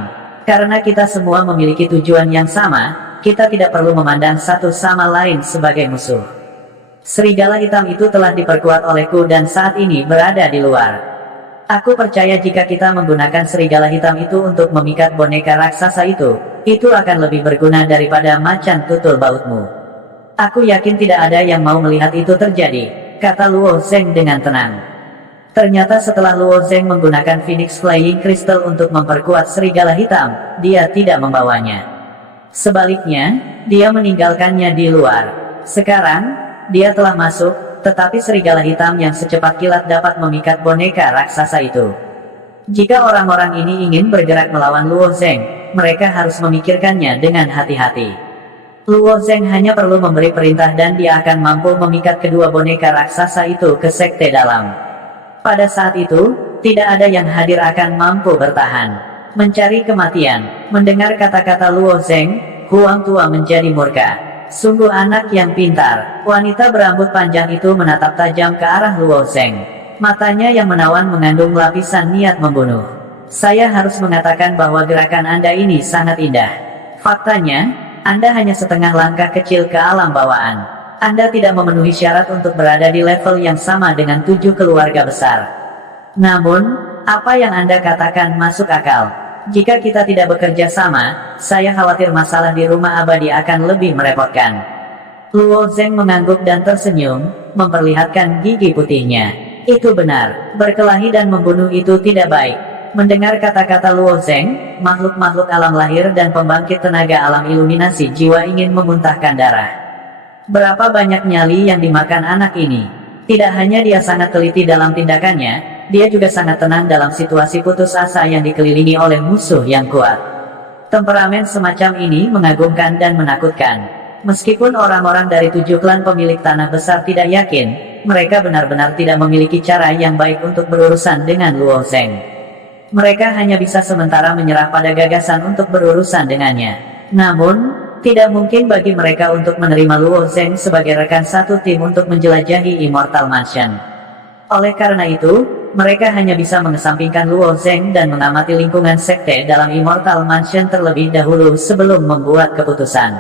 Karena kita semua memiliki tujuan yang sama, kita tidak perlu memandang satu sama lain sebagai musuh. Serigala hitam itu telah diperkuat olehku dan saat ini berada di luar. Aku percaya jika kita menggunakan serigala hitam itu untuk memikat boneka raksasa itu akan lebih berguna daripada macan tutul bautmu. Aku yakin tidak ada yang mau melihat itu terjadi, kata Luo Zeng dengan tenang. Ternyata setelah Luo Zeng menggunakan Phoenix Flying Crystal untuk memperkuat serigala hitam, dia tidak membawanya. Sebaliknya, dia meninggalkannya di luar. Sekarang, dia telah masuk, tetapi serigala hitam yang secepat kilat dapat memikat boneka raksasa itu. Jika orang-orang ini ingin bergerak melawan Luo Zeng, mereka harus memikirkannya dengan hati-hati. Luo Zeng hanya perlu memberi perintah dan dia akan mampu memikat kedua boneka raksasa itu ke sekte dalam. Pada saat itu, tidak ada yang hadir akan mampu bertahan. Mencari kematian. Mendengar kata-kata Luo Zeng, Huang Tua menjadi murka. Sungguh anak yang pintar. Wanita berambut panjang itu menatap tajam ke arah Luo Zeng. Matanya yang menawan mengandung lapisan niat membunuh. Saya harus mengatakan bahwa gerakan Anda ini sangat indah. Faktanya, Anda hanya setengah langkah kecil ke alam bawaan. Anda tidak memenuhi syarat untuk berada di level yang sama dengan 7 keluarga besar. Namun, apa yang Anda katakan masuk akal. Jika kita tidak bekerja sama, saya khawatir masalah di rumah abadi akan lebih merepotkan. Luo Zeng mengangguk dan tersenyum, memperlihatkan gigi putihnya. Itu benar, berkelahi dan membunuh itu tidak baik. Mendengar kata-kata Luo Zeng, makhluk-makhluk alam lahir dan pembangkit tenaga alam iluminasi jiwa ingin memuntahkan darah. Berapa banyak nyali yang dimakan anak ini? Tidak hanya dia sangat teliti dalam tindakannya, dia juga sangat tenang dalam situasi putus asa yang dikelilingi oleh musuh yang kuat. Temperamen semacam ini mengagumkan dan menakutkan. Meskipun orang-orang dari 7 klan pemilik tanah besar tidak yakin, mereka benar-benar tidak memiliki cara yang baik untuk berurusan dengan Luo Zeng. Mereka hanya bisa sementara menyerah pada gagasan untuk berurusan dengannya. Namun, tidak mungkin bagi mereka untuk menerima Luo Zeng sebagai rekan satu tim untuk menjelajahi Immortal Mansion. Oleh karena itu, mereka hanya bisa mengesampingkan Luo Zeng dan mengamati lingkungan sekte dalam Immortal Mansion terlebih dahulu sebelum membuat keputusan.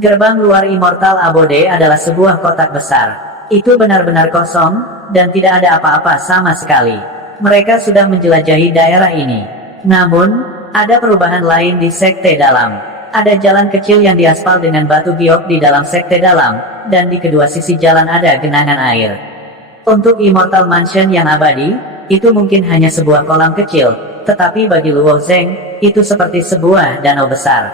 Gerbang luar Immortal Abode adalah sebuah kotak besar. Itu benar-benar kosong, dan tidak ada apa-apa sama sekali. Mereka sudah menjelajahi daerah ini. Namun, ada perubahan lain di sekte dalam. Ada jalan kecil yang diaspal dengan batu giok di dalam sekte dalam, dan di kedua sisi jalan ada genangan air. Untuk Immortal Mansion yang abadi, itu mungkin hanya sebuah kolam kecil, tetapi bagi Luo Zeng, itu seperti sebuah danau besar.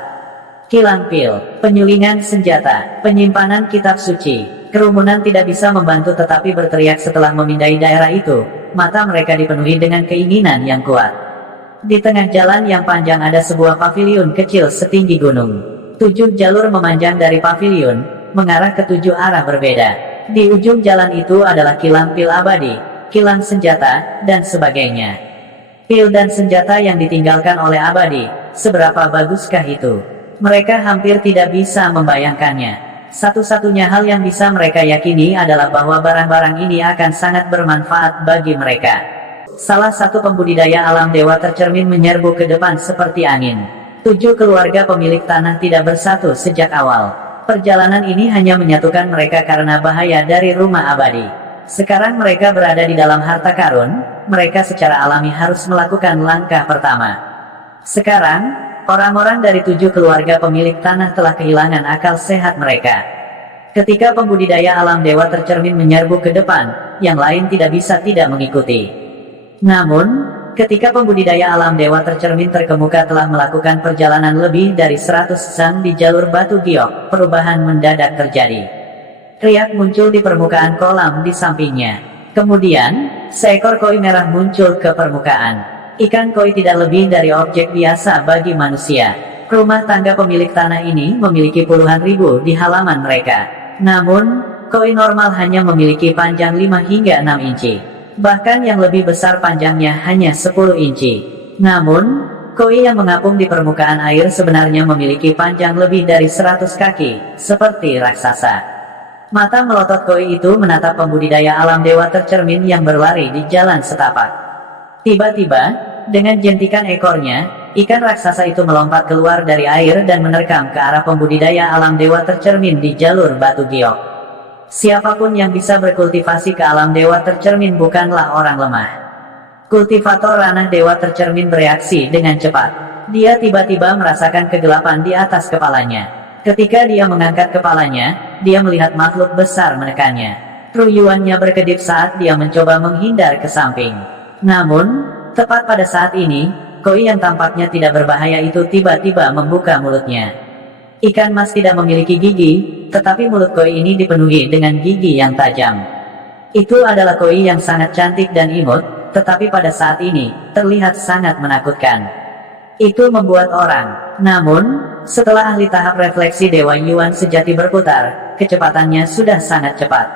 Kilang pil, penyulingan senjata, penyimpanan kitab suci. Kerumunan tidak bisa membantu tetapi berteriak setelah memindai daerah itu. Mata mereka dipenuhi dengan keinginan yang kuat. Di tengah jalan yang panjang ada sebuah paviliun kecil setinggi gunung. 7 jalur memanjang dari paviliun, mengarah ke 7 arah berbeda. Di ujung jalan itu adalah kilang pil abadi, kilang senjata, dan sebagainya. Pil dan senjata yang ditinggalkan oleh abadi, seberapa baguskah itu? Mereka hampir tidak bisa membayangkannya. Satu-satunya hal yang bisa mereka yakini adalah bahwa barang-barang ini akan sangat bermanfaat bagi mereka. Salah satu pembudidaya alam dewa tercermin menyerbu ke depan seperti angin. 7 keluarga pemilik tanah tidak bersatu sejak awal. Perjalanan ini hanya menyatukan mereka karena bahaya dari rumah abadi. Sekarang mereka berada di dalam harta karun, mereka secara alami harus melakukan langkah pertama. Sekarang, orang-orang dari 7 keluarga pemilik tanah telah kehilangan akal sehat mereka. Ketika pembudidaya alam dewa tercermin menyerbu ke depan, yang lain tidak bisa tidak mengikuti. Namun, ketika pembudidaya alam dewa tercermin terkemuka telah melakukan perjalanan lebih dari 100 sang di jalur batu giok, perubahan mendadak terjadi. Riak muncul di permukaan kolam di sampingnya. Kemudian, seekor koi merah muncul ke permukaan. Ikan koi tidak lebih dari objek biasa bagi manusia. Rumah tangga pemilik tanah ini memiliki puluhan ribu di halaman mereka. Namun, koi normal hanya memiliki panjang 5 hingga 6 inci. Bahkan yang lebih besar panjangnya hanya 10 inci. Namun, koi yang mengapung di permukaan air sebenarnya memiliki panjang lebih dari 100 kaki, seperti raksasa. Mata melotot koi itu menatap pembudidaya alam dewa tercermin yang berlari di jalan setapak. Tiba-tiba, dengan jentikan ekornya, ikan raksasa itu melompat keluar dari air dan menerkam ke arah pembudidaya alam dewa tercermin di jalur batu giok. Siapapun yang bisa berkultivasi ke alam dewa tercermin bukanlah orang lemah. Kultivator ranah dewa tercermin bereaksi dengan cepat. Dia tiba-tiba merasakan kegelapan di atas kepalanya. Ketika dia mengangkat kepalanya, dia melihat makhluk besar menekannya. Ruyuannya berkedip saat dia mencoba menghindar ke samping. Namun, tepat pada saat ini, koi yang tampaknya tidak berbahaya itu tiba-tiba membuka mulutnya. Ikan mas tidak memiliki gigi, tetapi mulut koi ini dipenuhi dengan gigi yang tajam. Itu adalah koi yang sangat cantik dan imut, tetapi pada saat ini, terlihat sangat menakutkan. Itu membuat orang. Namun, setelah ahli tahap refleksi Dewa Yuan sejati berputar, kecepatannya sudah sangat cepat.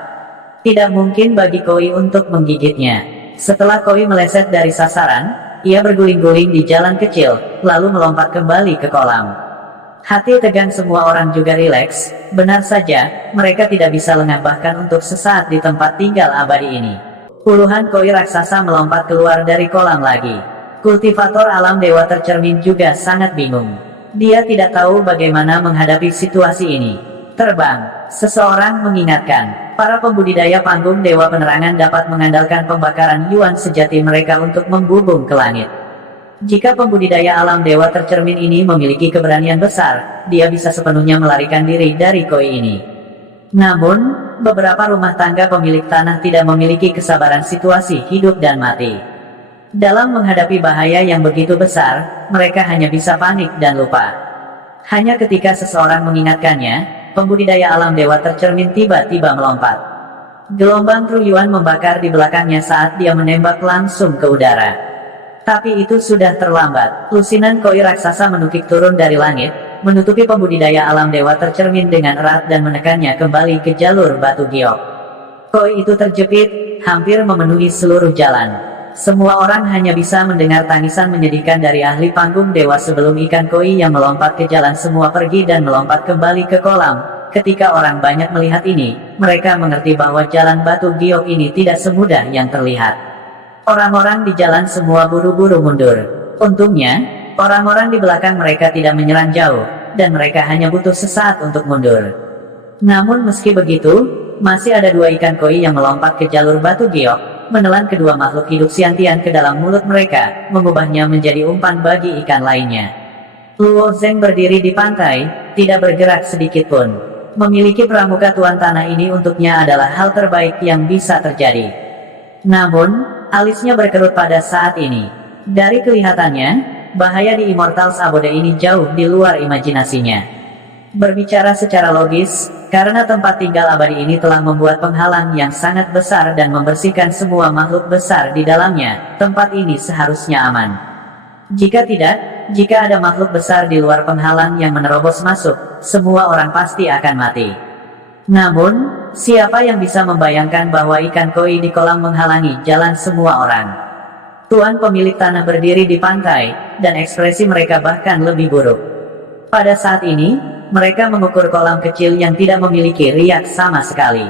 Tidak mungkin bagi koi untuk menggigitnya. Setelah koi meleset dari sasaran, ia berguling-guling di jalan kecil, lalu melompat kembali ke kolam. Hati tegang semua orang juga rileks. Benar saja, mereka tidak bisa lengah bahkan untuk sesaat di tempat tinggal abadi ini. Puluhan koi raksasa melompat keluar dari kolam lagi. Kultivator alam dewa tercermin juga sangat bingung. Dia tidak tahu bagaimana menghadapi situasi ini. Terbang, seseorang mengingatkan. Para pembudidaya panggung dewa penerangan dapat mengandalkan pembakaran Yuan sejati mereka untuk membubung ke langit. Jika pembudidaya alam dewa tercermin ini memiliki keberanian besar, dia bisa sepenuhnya melarikan diri dari koi ini. Namun, beberapa rumah tangga pemilik tanah tidak memiliki kesabaran situasi hidup dan mati. Dalam menghadapi bahaya yang begitu besar, mereka hanya bisa panik dan lupa. Hanya ketika seseorang mengingatkannya, pembudidaya alam dewa tercermin tiba-tiba melompat. Gelombang True Yuan membakar di belakangnya saat dia menembak langsung ke udara. Tapi itu sudah terlambat. Lusinan koi raksasa menukik turun dari langit, menutupi pembudidaya alam dewa tercermin dengan erat dan menekannya kembali ke jalur batu giok. Koi itu terjepit, hampir memenuhi seluruh jalan. Semua orang hanya bisa mendengar tangisan menyedihkan dari ahli panggung dewa sebelum ikan koi yang melompat ke jalan semua pergi dan melompat kembali ke kolam. Ketika orang banyak melihat ini, mereka mengerti bahwa jalan batu giok ini tidak semudah yang terlihat. Orang-orang di jalan semua buru-buru mundur. Untungnya, orang-orang di belakang mereka tidak menyerang jauh, dan mereka hanya butuh sesaat untuk mundur. Namun meski begitu, masih ada dua ikan koi yang melompat ke jalur batu giok, menelan kedua makhluk hidup Xiantian ke dalam mulut mereka, mengubahnya menjadi umpan bagi ikan lainnya. Luo Zeng berdiri di pantai, tidak bergerak sedikit pun. Memiliki pramuka tuan tanah ini untuknya adalah hal terbaik yang bisa terjadi. Namun, alisnya berkerut pada saat ini. Dari kelihatannya, bahaya di Immortals Abode ini jauh di luar imajinasinya. Berbicara secara logis, karena tempat tinggal abadi ini telah membuat penghalang yang sangat besar dan membersihkan semua makhluk besar di dalamnya, tempat ini seharusnya aman. Jika tidak, jika ada makhluk besar di luar penghalang yang menerobos masuk, semua orang pasti akan mati. Namun, siapa yang bisa membayangkan bahwa ikan koi di kolam menghalangi jalan semua orang? Tuan pemilik tanah berdiri di pantai, dan ekspresi mereka bahkan lebih buruk. Pada saat ini, mereka mengukur kolam kecil yang tidak memiliki riak sama sekali.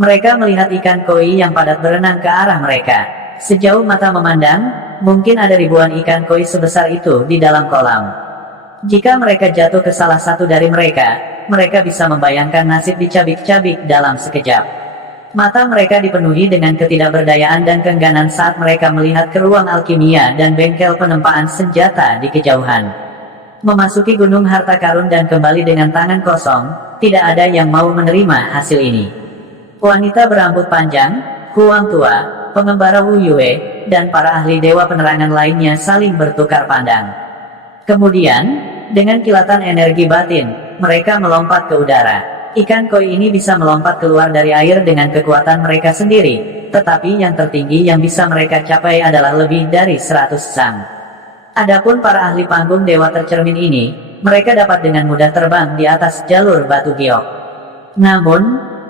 Mereka melihat ikan koi yang padat berenang ke arah mereka. Sejauh mata memandang, mungkin ada ribuan ikan koi sebesar itu di dalam kolam. Jika mereka jatuh ke salah satu dari mereka bisa membayangkan nasib dicabik-cabik dalam sekejap. Mata mereka dipenuhi dengan ketidakberdayaan dan keengganan saat mereka melihat ke ruang alkimia dan bengkel penempaan senjata di kejauhan. Memasuki gunung harta karun dan kembali dengan tangan kosong, tidak ada yang mau menerima hasil ini. Wanita berambut panjang, Huang Tua, pengembara Wu Yue, dan para ahli dewa penerangan lainnya saling bertukar pandang. Kemudian, dengan kilatan energi batin, mereka melompat ke udara. Ikan koi ini bisa melompat keluar dari air dengan kekuatan mereka sendiri, tetapi yang tertinggi yang bisa mereka capai adalah lebih dari 100 sang. Adapun para ahli panggung dewa tercermin ini, mereka dapat dengan mudah terbang di atas jalur batu giok. Namun,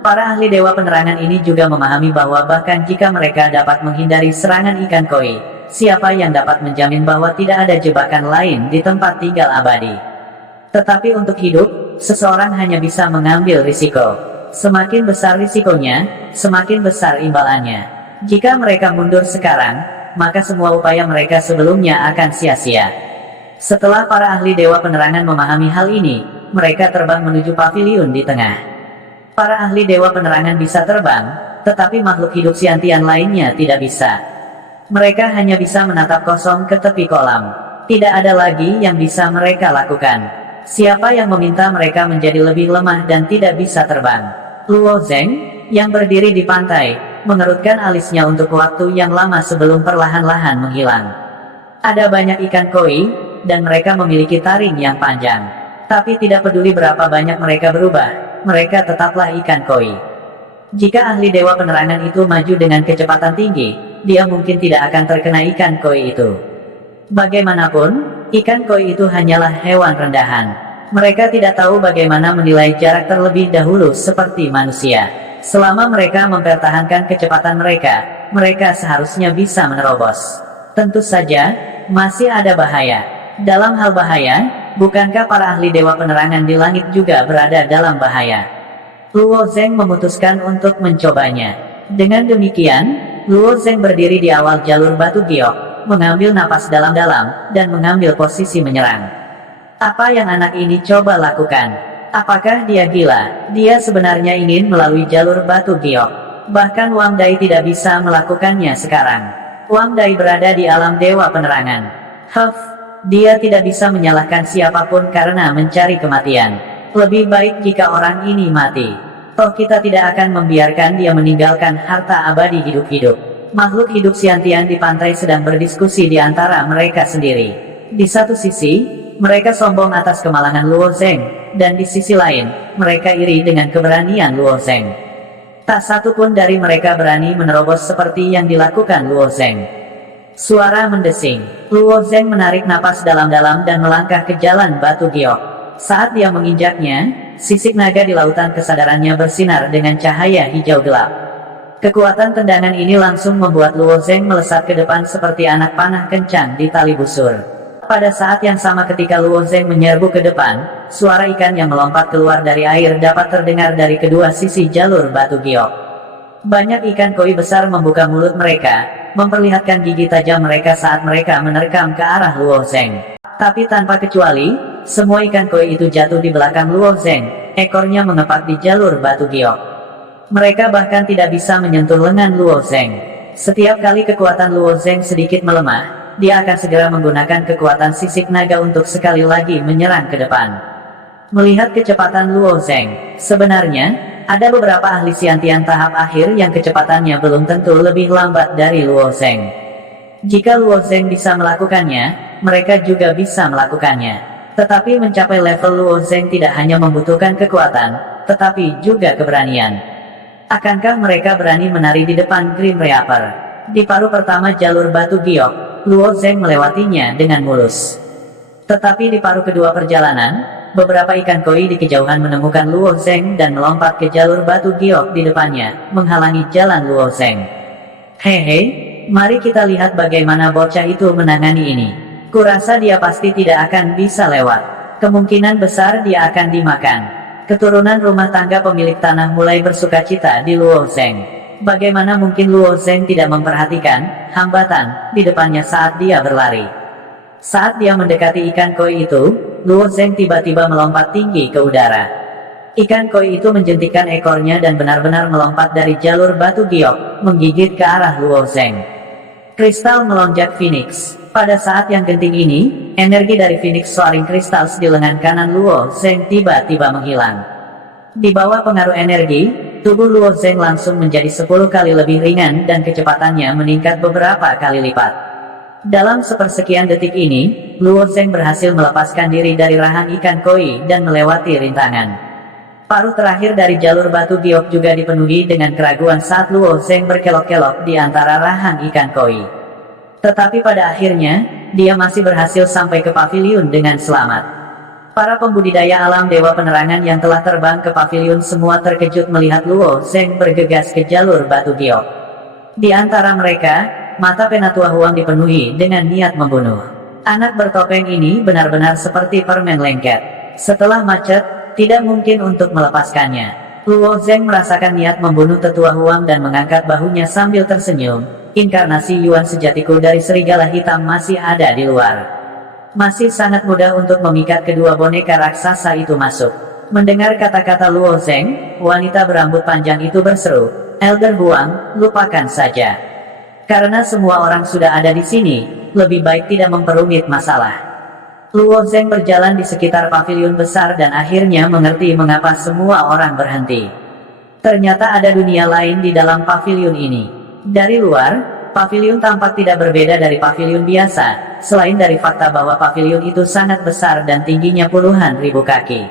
para ahli dewa penerangan ini juga memahami bahwa bahkan jika mereka dapat menghindari serangan ikan koi, siapa yang dapat menjamin bahwa tidak ada jebakan lain di tempat tinggal abadi? Tetapi untuk hidup, seseorang hanya bisa mengambil risiko. Semakin besar risikonya, semakin besar imbalannya. Jika mereka mundur sekarang, maka semua upaya mereka sebelumnya akan sia-sia. Setelah para ahli dewa penerangan memahami hal ini, mereka terbang menuju paviliun di tengah. Para ahli dewa penerangan bisa terbang, tetapi makhluk hidup Xiantian lainnya tidak bisa. Mereka hanya bisa menatap kosong ke tepi kolam. Tidak ada lagi yang bisa mereka lakukan. Siapa yang meminta mereka menjadi lebih lemah dan tidak bisa terbang? Luo Zeng, yang berdiri di pantai, mengerutkan alisnya untuk waktu yang lama sebelum perlahan-lahan menghilang. Ada banyak ikan koi, dan mereka memiliki taring yang panjang. Tapi tidak peduli berapa banyak mereka berubah, mereka tetaplah ikan koi. Jika ahli Dewa Penerangan itu maju dengan kecepatan tinggi, dia mungkin tidak akan terkena ikan koi itu. Bagaimanapun, ikan koi itu hanyalah hewan rendahan. Mereka tidak tahu bagaimana menilai jarak terlebih dahulu seperti manusia. Selama mereka mempertahankan kecepatan mereka, mereka seharusnya bisa menerobos. Tentu saja, masih ada bahaya. Dalam hal bahaya, bukankah para ahli Dewa Penerangan di langit juga berada dalam bahaya? Luo Zeng memutuskan untuk mencobanya. Dengan demikian, Luo Zeng berdiri di awal jalur batu giok, mengambil napas dalam-dalam, dan mengambil posisi menyerang. Apa yang anak ini coba lakukan? Apakah dia gila? Dia sebenarnya ingin melalui jalur batu giok. Bahkan Wang Dai tidak bisa melakukannya sekarang. Wang Dai berada di alam Dewa Penerangan. Dia tidak bisa menyalahkan siapapun karena mencari kematian. Lebih baik jika orang ini mati. Toh kita tidak akan membiarkan dia meninggalkan harta abadi hidup-hidup. Makhluk hidup Xiantian di pantai sedang berdiskusi di antara mereka sendiri. Di satu sisi, mereka sombong atas kemalangan Luo Zeng, dan di sisi lain, mereka iri dengan keberanian Luo Zeng. Tak satu pun dari mereka berani menerobos seperti yang dilakukan Luo Zeng. Suara mendesing. Luo Zeng menarik napas dalam-dalam dan melangkah ke jalan batu giok. Saat dia menginjaknya, sisik naga di lautan kesadarannya bersinar dengan cahaya hijau gelap. Kekuatan tendangan ini langsung membuat Luo Zeng melesat ke depan seperti anak panah kencang di tali busur. Pada saat yang sama ketika Luo Zeng menyerbu ke depan, suara ikan yang melompat keluar dari air dapat terdengar dari kedua sisi jalur batu giok. Banyak ikan koi besar membuka mulut mereka, memperlihatkan gigi tajam mereka saat mereka menerkam ke arah Luo Zeng. Tapi tanpa kecuali, semua ikan koi itu jatuh di belakang Luo Zeng, ekornya mengepak di jalur batu giok. Mereka bahkan tidak bisa menyentuh lengan Luo Zeng. Setiap kali kekuatan Luo Zeng sedikit melemah, dia akan segera menggunakan kekuatan sisik naga untuk sekali lagi menyerang ke depan. Melihat kecepatan Luo Zeng, sebenarnya, ada beberapa ahli Xiantian tahap akhir yang kecepatannya belum tentu lebih lambat dari Luo Zeng. Jika Luo Zeng bisa melakukannya, mereka juga bisa melakukannya. Tetapi mencapai level Luo Zeng tidak hanya membutuhkan kekuatan, tetapi juga keberanian. Akankah mereka berani menari di depan Grim Reaper? Di paruh pertama jalur batu giok, Luo Zeng melewatinya dengan mulus. Tetapi di paruh kedua perjalanan, beberapa ikan koi di kejauhan menemukan Luo Zeng dan melompat ke jalur batu giok di depannya, menghalangi jalan Luo Zeng. Hehe, mari kita lihat bagaimana bocah itu menangani ini. Kurasa dia pasti tidak akan bisa lewat. Kemungkinan besar dia akan dimakan. Keturunan rumah tangga pemilik tanah mulai bersukacita di Luo Zeng. Bagaimana mungkin Luo Zeng tidak memperhatikan hambatan di depannya saat dia berlari? Saat dia mendekati ikan koi itu, Luo Zeng tiba-tiba melompat tinggi ke udara. Ikan koi itu menjentikan ekornya dan benar-benar melompat dari jalur batu giok, menggigit ke arah Luo Zeng. Kristal melonjak Phoenix. Pada saat yang genting ini, energi dari Phoenix Soaring Crystals di lengan kanan Luo Zeng tiba-tiba menghilang. Di bawah pengaruh energi, tubuh Luo Zeng langsung menjadi 10 kali lebih ringan dan kecepatannya meningkat beberapa kali lipat. Dalam sepersekian detik ini, Luo Zeng berhasil melepaskan diri dari rahang ikan koi dan melewati rintangan. Paruh terakhir dari jalur batu giok juga dipenuhi dengan keraguan saat Luo Zeng berkelok-kelok di antara rahang ikan koi. Tetapi pada akhirnya, dia masih berhasil sampai ke paviliun dengan selamat. Para pembudidaya alam Dewa Penerangan yang telah terbang ke paviliun semua terkejut melihat Luo Zeng bergegas ke jalur batu giok. Di antara mereka, mata Penatua Huang dipenuhi dengan niat membunuh. Anak bertopeng ini benar-benar seperti permen lengket. Setelah macet, tidak mungkin untuk melepaskannya. Luo Zeng merasakan niat membunuh Tetua Huang dan mengangkat bahunya sambil tersenyum. Inkarnasi Yuan sejatiku dari serigala hitam masih ada di luar. Masih sangat mudah untuk memikat kedua boneka raksasa itu masuk. Mendengar kata-kata Luo Zeng, wanita berambut panjang itu berseru, "Elder Huang, lupakan saja. Karena semua orang sudah ada di sini, lebih baik tidak memperumit masalah." Luo Zeng berjalan di sekitar paviliun besar dan akhirnya mengerti mengapa semua orang berhenti. Ternyata ada dunia lain di dalam paviliun ini. Dari luar, paviliun tampak tidak berbeda dari paviliun biasa, selain dari fakta bahwa paviliun itu sangat besar dan tingginya puluhan ribu kaki.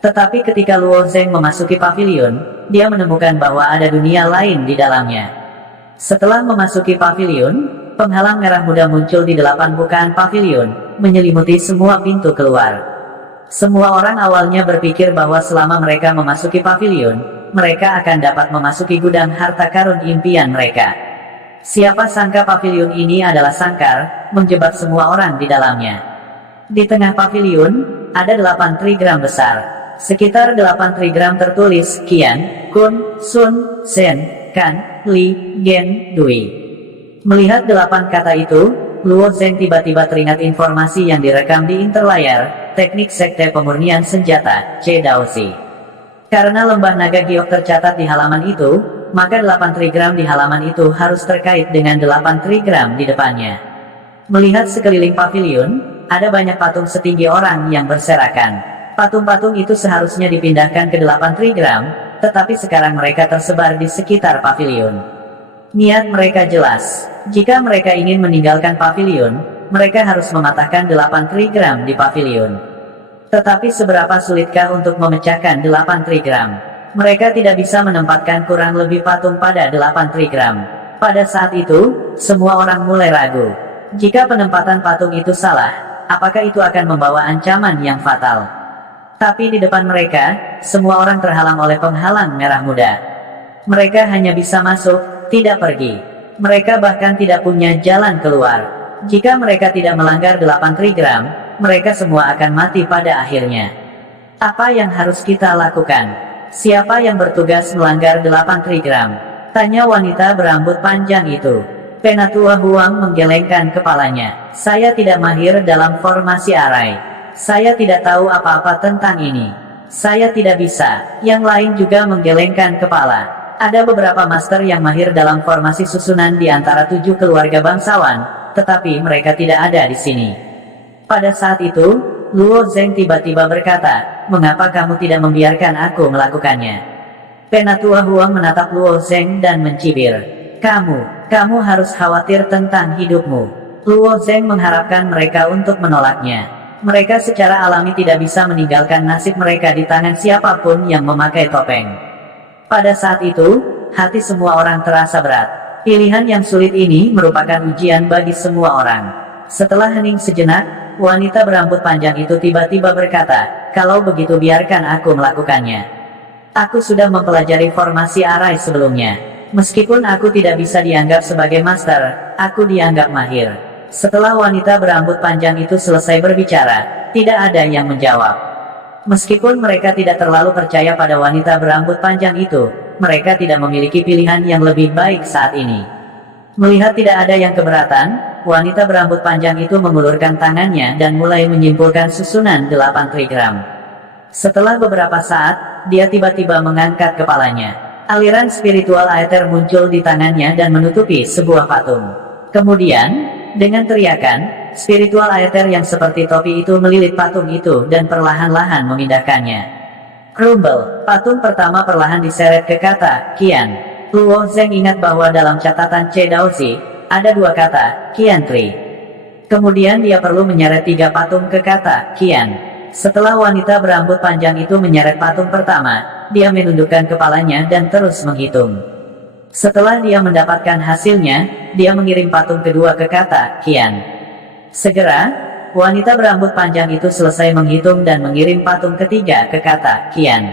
Tetapi ketika Luo Zeng memasuki paviliun, dia menemukan bahwa ada dunia lain di dalamnya. Setelah memasuki paviliun, penghalang merah muda muncul di 8 bukaan paviliun, menyelimuti semua pintu keluar. Semua orang awalnya berpikir bahwa selama mereka memasuki paviliun, mereka akan dapat memasuki gudang harta karun impian mereka. Siapa sangka paviliun ini adalah sangkar, menjebak semua orang di dalamnya. Di tengah paviliun, ada 8 trigram besar. Sekitar 8 trigram tertulis, Qian, Kun, Sun, Shen, Kan, Li, Gen, Dui. Melihat 8 kata itu, Luo Zeng tiba-tiba teringat informasi yang direkam di interlayar, teknik sekte pemurnian senjata, Ce Daozi. Karena lembah naga giok tercatat di halaman itu, maka 8 trigram di halaman itu harus terkait dengan 8 trigram di depannya. Melihat sekeliling paviliun, ada banyak patung setinggi orang yang berserakan. Patung-patung itu seharusnya dipindahkan ke 8 trigram, tetapi sekarang mereka tersebar di sekitar paviliun. Niat mereka jelas, jika mereka ingin meninggalkan paviliun, mereka harus mematahkan 8 trigram di paviliun. Tetapi seberapa sulitkah untuk memecahkan 8 trigram? Mereka tidak bisa menempatkan kurang lebih patung pada 8 trigram. Pada saat itu, semua orang mulai ragu. Jika penempatan patung itu salah, apakah itu akan membawa ancaman yang fatal? Tapi di depan mereka, semua orang terhalang oleh penghalang merah muda. Mereka hanya bisa masuk, tidak pergi. Mereka bahkan tidak punya jalan keluar. Jika mereka tidak melanggar 8 trigram, mereka semua akan mati pada akhirnya. Apa yang harus kita lakukan? Siapa yang bertugas melanggar 8 trigram? Tanya wanita berambut panjang itu. Penatua Huang menggelengkan kepalanya. Saya tidak mahir dalam formasi arai. Saya tidak tahu apa-apa tentang ini. Saya tidak bisa. Yang lain juga menggelengkan kepala. Ada beberapa master yang mahir dalam formasi susunan di antara 7 keluarga bangsawan, tetapi mereka tidak ada di sini. Pada saat itu, Luo Zeng tiba-tiba berkata, "Mengapa kamu tidak membiarkan aku melakukannya?" Penatua Huang menatap Luo Zeng dan mencibir. Kamu harus khawatir tentang hidupmu." Luo Zeng mengharapkan mereka untuk menolaknya. Mereka secara alami tidak bisa meninggalkan nasib mereka di tangan siapapun yang memakai topeng. Pada saat itu, hati semua orang terasa berat. Pilihan yang sulit ini merupakan ujian bagi semua orang. Setelah hening sejenak, wanita berambut panjang itu tiba-tiba berkata, "Kalau begitu biarkan aku melakukannya. Aku sudah mempelajari formasi arai sebelumnya. Meskipun aku tidak bisa dianggap sebagai master, aku dianggap mahir." Setelah wanita berambut panjang itu selesai berbicara, tidak ada yang menjawab. Meskipun mereka tidak terlalu percaya pada wanita berambut panjang itu, mereka tidak memiliki pilihan yang lebih baik saat ini. Melihat tidak ada yang keberatan, wanita berambut panjang itu mengulurkan tangannya dan mulai menyimpulkan susunan 8 trigram. Setelah beberapa saat, dia tiba-tiba mengangkat kepalanya. Aliran spiritual aether muncul di tangannya dan menutupi sebuah patung. Kemudian, dengan teriakan, spiritual aether yang seperti topi itu melilit patung itu dan perlahan-lahan memindahkannya. Rumble, patung pertama perlahan diseret ke kata, Qian. Luo Zeng ingat bahwa dalam catatan Ce Daozi, ada 2 kata, Qian Tri. Kemudian dia perlu menyeret 3 patung ke kata, Qian. Setelah wanita berambut panjang itu menyeret patung pertama, dia menundukkan kepalanya dan terus menghitung. Setelah dia mendapatkan hasilnya, dia mengirim patung kedua ke kata, Qian. Segera, wanita berambut panjang itu selesai menghitung dan mengirim patung ketiga ke kata, Qian.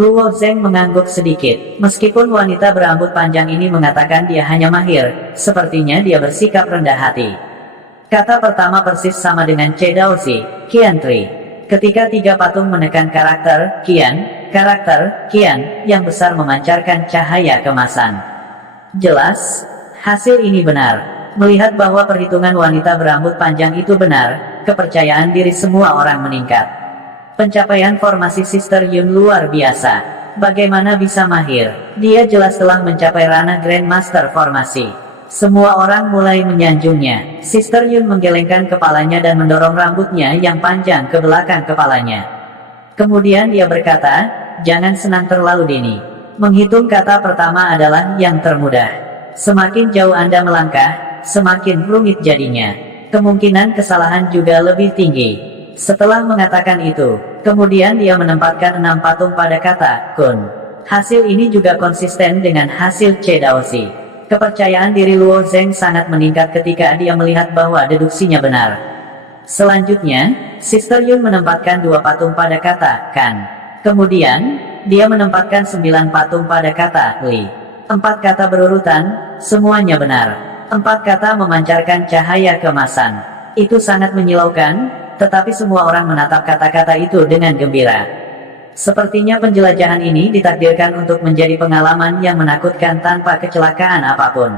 Luo Zeng mengangguk sedikit. Meskipun wanita berambut panjang ini mengatakan dia hanya mahir, sepertinya dia bersikap rendah hati. Kata pertama persis sama dengan Ce Daozi, Qian Tri. Ketika 3 patung menekan karakter Qian, yang besar memancarkan cahaya kemasan. Jelas, hasil ini benar. Melihat bahwa perhitungan wanita berambut panjang itu benar, kepercayaan diri semua orang meningkat. Pencapaian formasi Sister Yun luar biasa. Bagaimana bisa mahir? Dia jelas telah mencapai ranah Grandmaster formasi. Semua orang mulai menyanjungnya. Sister Yun menggelengkan kepalanya dan mendorong rambutnya yang panjang ke belakang kepalanya. Kemudian dia berkata, "Jangan senang terlalu dini. Menghitung kata pertama adalah yang termudah. Semakin jauh Anda melangkah, semakin rumit jadinya. Kemungkinan kesalahan juga lebih tinggi. Setelah mengatakan itu, kemudian dia menempatkan 6 patung pada kata Kun. Hasil ini juga konsisten dengan hasil Cedaosi. Kepercayaan diri Luo Zeng sangat meningkat ketika dia melihat bahwa deduksinya benar. Selanjutnya, Sister Yun menempatkan 2 patung pada kata Kan. Kemudian, dia menempatkan 9 patung pada kata Li. 4 kata berurutan, semuanya benar. 4 kata memancarkan cahaya keemasan. Itu sangat menyilaukan, tetapi semua orang menatap kata-kata itu dengan gembira. Sepertinya penjelajahan ini ditakdirkan untuk menjadi pengalaman yang menakutkan tanpa kecelakaan apapun.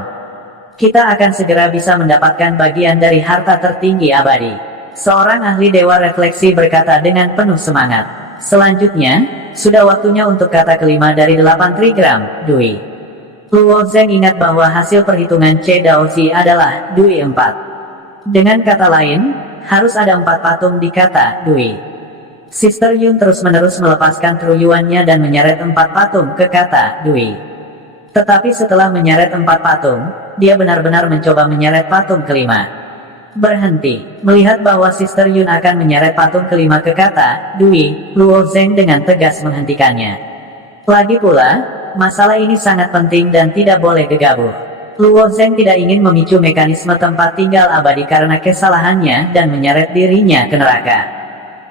Kita akan segera bisa mendapatkan bagian dari harta tertinggi abadi. Seorang ahli dewa refleksi berkata dengan penuh semangat. Selanjutnya, sudah waktunya untuk kata kelima dari 8 trigram, Dui. Luo Zeng ingat bahwa hasil perhitungan Cedaosi adalah Dui 4. Dengan kata lain, harus ada 4 patung di kata Dui. Sister Yun terus-menerus melepaskan truyuannya dan menyeret 4 patung ke kata Dui. Tetapi setelah menyeret 4 patung, dia benar-benar mencoba menyeret patung kelima. Berhenti. Melihat bahwa Sister Yun akan menyeret patung kelima ke kata Dui, Luo Zeng dengan tegas menghentikannya. Lagi pula, masalah ini sangat penting dan tidak boleh gegabah. Luo Zeng tidak ingin memicu mekanisme tempat tinggal abadi karena kesalahannya dan menyeret dirinya ke neraka.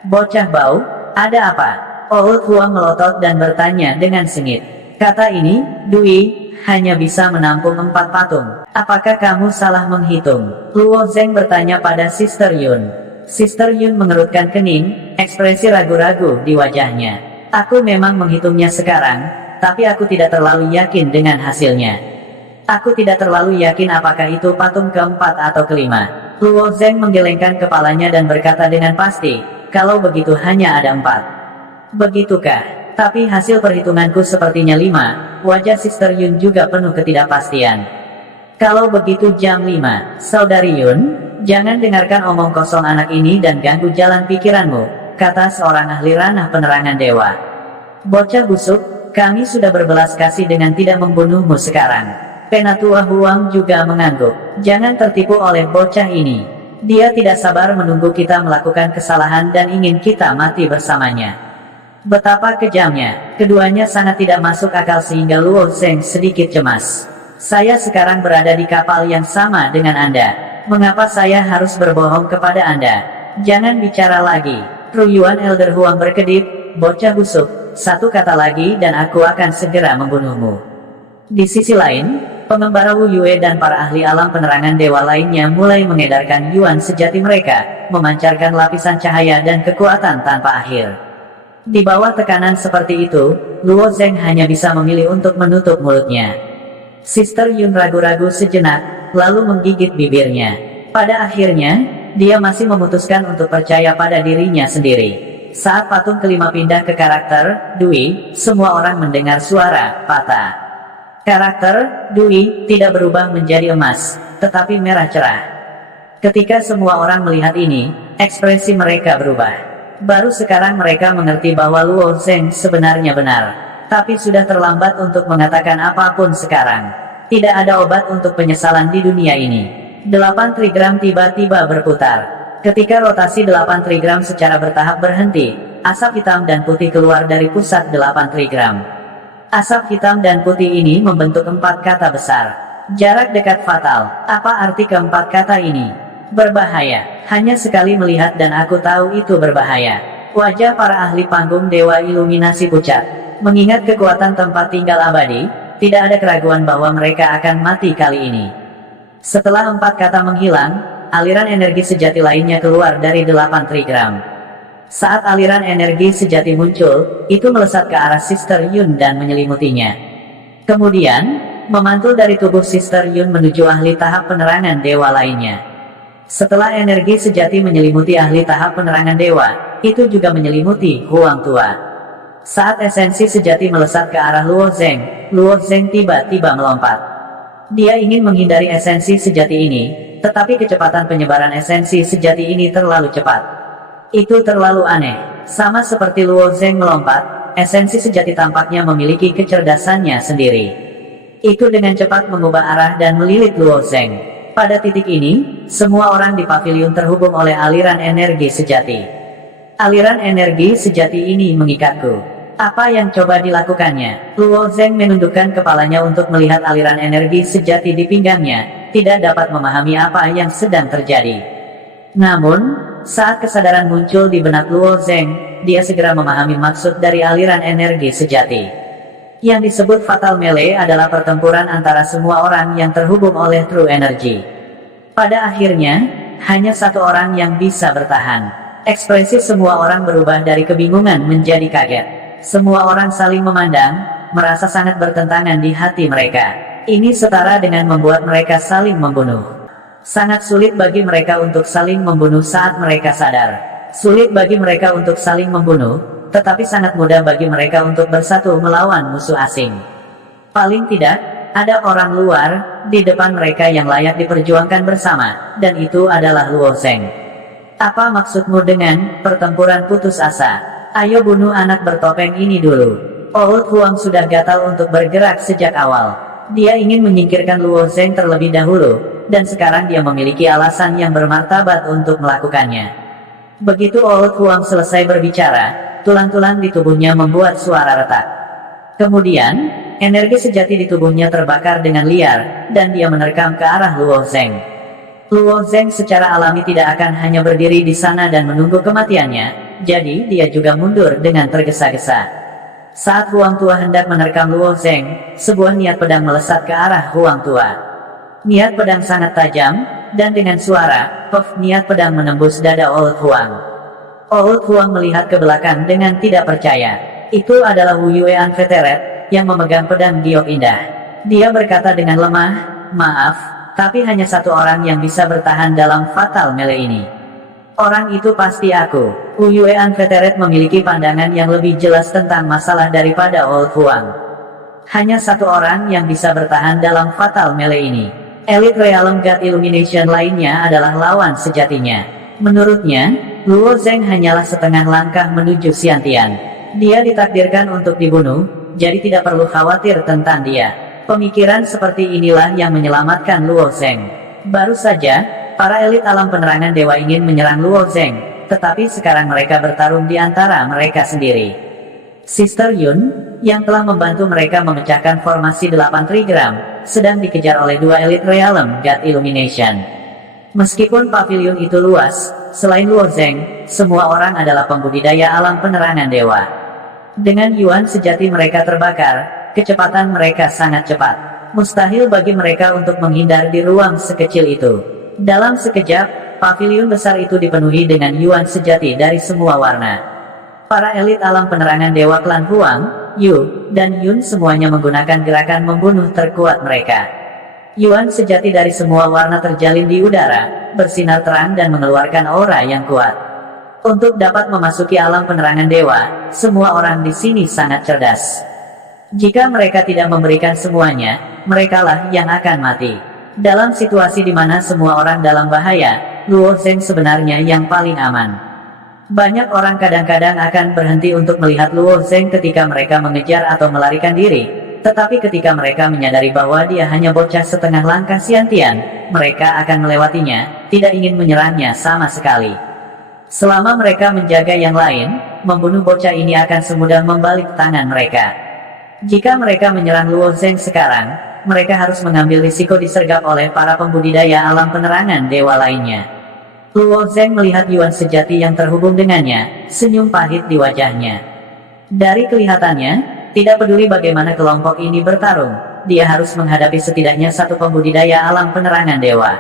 Bocah bau, ada apa? Old Huang melotot dan bertanya dengan sengit. Kata ini, Dui, hanya bisa menampung 4 patung. Apakah kamu salah menghitung? Luo Zeng bertanya pada Sister Yun. Sister Yun mengerutkan kening, ekspresi ragu-ragu di wajahnya. Aku memang menghitungnya sekarang, tapi aku tidak terlalu yakin dengan hasilnya. Aku tidak terlalu yakin apakah itu patung keempat atau kelima. Luo Zeng menggelengkan kepalanya dan berkata dengan pasti, kalau begitu hanya ada 4. Begitukah? Tapi hasil perhitunganku sepertinya 5, wajah Sister Yun juga penuh ketidakpastian. Kalau begitu jam 5, Saudari Yun, jangan dengarkan omong kosong anak ini dan ganggu jalan pikiranmu, kata seorang ahli ranah penerangan dewa. Bocah busuk, kami sudah berbelas kasih dengan tidak membunuhmu sekarang. Penatua Huang juga mengangguk. Jangan tertipu oleh bocah ini. Dia tidak sabar menunggu kita melakukan kesalahan dan ingin kita mati bersamanya. Betapa kejamnya, keduanya sangat tidak masuk akal sehingga Luo Zeng sedikit cemas. Saya sekarang berada di kapal yang sama dengan Anda. Mengapa saya harus berbohong kepada Anda? Jangan bicara lagi. Truyuan Elder Huang berkedip, bocah busuk, 1 kata lagi dan aku akan segera membunuhmu. Di sisi lain, pengembara Wu Yue dan para ahli alam penerangan dewa lainnya mulai mengedarkan yuan sejati mereka, memancarkan lapisan cahaya dan kekuatan tanpa akhir. Di bawah tekanan seperti itu, Luo Zeng hanya bisa memilih untuk menutup mulutnya. Sister Yun ragu-ragu sejenak, lalu menggigit bibirnya. Pada akhirnya, dia masih memutuskan untuk percaya pada dirinya sendiri. Saat patung kelima pindah ke karakter Dui, semua orang mendengar suara patah. Karakter Dui tidak berubah menjadi emas, tetapi merah cerah. Ketika semua orang melihat ini, ekspresi mereka berubah. Baru sekarang mereka mengerti bahwa Luo Zeng sebenarnya benar. Tapi sudah terlambat untuk mengatakan apapun sekarang. Tidak ada obat untuk penyesalan di dunia ini. 8 trigram tiba-tiba berputar. Ketika rotasi 8 trigram secara bertahap berhenti, asap hitam dan putih keluar dari pusat 8 trigram. Asap hitam dan putih ini membentuk 4 kata besar. Jarak dekat fatal. Apa arti keempat kata ini? Berbahaya. Hanya sekali melihat dan aku tahu itu berbahaya. Wajah para ahli panggung dewa iluminasi pucat. Mengingat kekuatan tempat tinggal abadi, tidak ada keraguan bahwa mereka akan mati kali ini. Setelah 4 kata menghilang, aliran energi sejati lainnya keluar dari 8 trigram. Saat aliran energi sejati muncul, itu melesat ke arah Sister Yun dan menyelimutinya. Kemudian, memantul dari tubuh Sister Yun menuju ahli tahap penerangan dewa lainnya. Setelah energi sejati menyelimuti ahli tahap penerangan dewa, itu juga menyelimuti Huang Tua. Saat esensi sejati melesat ke arah Luo Zeng tiba-tiba melompat. Dia ingin menghindari esensi sejati ini, tetapi kecepatan penyebaran esensi sejati ini terlalu cepat. Itu terlalu aneh. Sama seperti Luo Zeng melompat, esensi sejati tampaknya memiliki kecerdasannya sendiri. Itu dengan cepat mengubah arah dan melilit Luo Zeng. Pada titik ini, semua orang di pavilion terhubung oleh aliran energi sejati. Aliran energi sejati ini mengikatku. Apa yang coba dilakukannya? Luo Zeng menundukkan kepalanya untuk melihat aliran energi sejati di pinggangnya, tidak dapat memahami apa yang sedang terjadi. Namun, saat kesadaran muncul di benak Luo Zeng, dia segera memahami maksud dari aliran energi sejati. Yang disebut Fatal Melee adalah pertempuran antara semua orang yang terhubung oleh True Energy. Pada akhirnya, hanya satu orang yang bisa bertahan. Ekspresi semua orang berubah dari kebingungan menjadi kaget. Semua orang saling memandang, merasa sangat bertentangan di hati mereka. Ini setara dengan membuat mereka saling membunuh. Sangat sulit bagi mereka untuk saling membunuh saat mereka sadar. Sulit bagi mereka untuk saling membunuh, tetapi sangat mudah bagi mereka untuk bersatu melawan musuh asing. Paling tidak, ada orang luar di depan mereka yang layak diperjuangkan bersama, dan itu adalah Luo Zeng. Apa maksudmu dengan pertempuran putus asa? Ayo bunuh anak bertopeng ini dulu. Old Huang sudah gatal untuk bergerak sejak awal. Dia ingin menyingkirkan Luo Zeng terlebih dahulu, dan sekarang dia memiliki alasan yang bermartabat untuk melakukannya. Begitu Old Huang selesai berbicara, tulang-tulang di tubuhnya membuat suara retak. Kemudian, energi sejati di tubuhnya terbakar dengan liar, dan dia menerkam ke arah Luo Zeng. Luo Zeng secara alami tidak akan hanya berdiri di sana dan menunggu kematiannya, jadi dia juga mundur dengan tergesa-gesa. Saat Huang Tua hendak menerkam Luo Zeng, sebuah niat pedang melesat ke arah Huang Tua. Niat pedang sangat tajam, dan dengan suara, "Puff!" niat pedang menembus dada Old Huang. Old Huang melihat ke belakang dengan tidak percaya. Itu adalah Wu Yue Unvetered, yang memegang pedang giok indah. Dia berkata dengan lemah, "Maaf, tapi hanya satu orang yang bisa bertahan dalam Fatal Melee ini. Orang itu pasti aku." Wu Yue Unvetered memiliki pandangan yang lebih jelas tentang masalah daripada Old Huang. Hanya satu orang yang bisa bertahan dalam Fatal Melee ini. Elite Realm God Illumination lainnya adalah lawan sejatinya. Menurutnya, Luo Zeng hanyalah setengah langkah menuju Xiantian. Dia ditakdirkan untuk dibunuh, jadi tidak perlu khawatir tentang dia. Pemikiran seperti inilah yang menyelamatkan Luo Zeng. Baru saja, para elit alam penerangan dewa ingin menyerang Luo Zeng, tetapi sekarang mereka bertarung di antara mereka sendiri. Sister Yun, yang telah membantu mereka memecahkan formasi 8 trigram, sedang dikejar oleh dua Elite Realm God Illumination. Meskipun pavilion itu luas, selain Luo Zeng, semua orang adalah pembudidaya alam penerangan dewa. Dengan yuan sejati mereka terbakar, kecepatan mereka sangat cepat. Mustahil bagi mereka untuk menghindar di ruang sekecil itu. Dalam sekejap, pavilion besar itu dipenuhi dengan yuan sejati dari semua warna. Para elit alam penerangan dewa klan Huang, Yu, dan Yun semuanya menggunakan gerakan membunuh terkuat mereka. Yuan sejati dari semua warna terjalin di udara, bersinar terang dan mengeluarkan aura yang kuat. Untuk dapat memasuki alam penerangan dewa, semua orang di sini sangat cerdas. Jika mereka tidak memberikan semuanya, merekalah yang akan mati. Dalam situasi di mana semua orang dalam bahaya, Luo Zeng sebenarnya yang paling aman. Banyak orang kadang-kadang akan berhenti untuk melihat Luo Zeng ketika mereka mengejar atau melarikan diri, tetapi ketika mereka menyadari bahwa dia hanya bocah setengah langkah Xiantian, mereka akan melewatinya, tidak ingin menyerangnya sama sekali. Selama mereka menjaga yang lain, membunuh bocah ini akan semudah membalik tangan mereka. Jika mereka menyerang Luo Zeng sekarang, mereka harus mengambil risiko disergap oleh para pembudidaya alam penerangan dewa lainnya. Luo Zeng melihat yuan sejati yang terhubung dengannya, senyum pahit di wajahnya. Dari kelihatannya, tidak peduli bagaimana kelompok ini bertarung, dia harus menghadapi setidaknya satu pembudidaya alam penerangan dewa.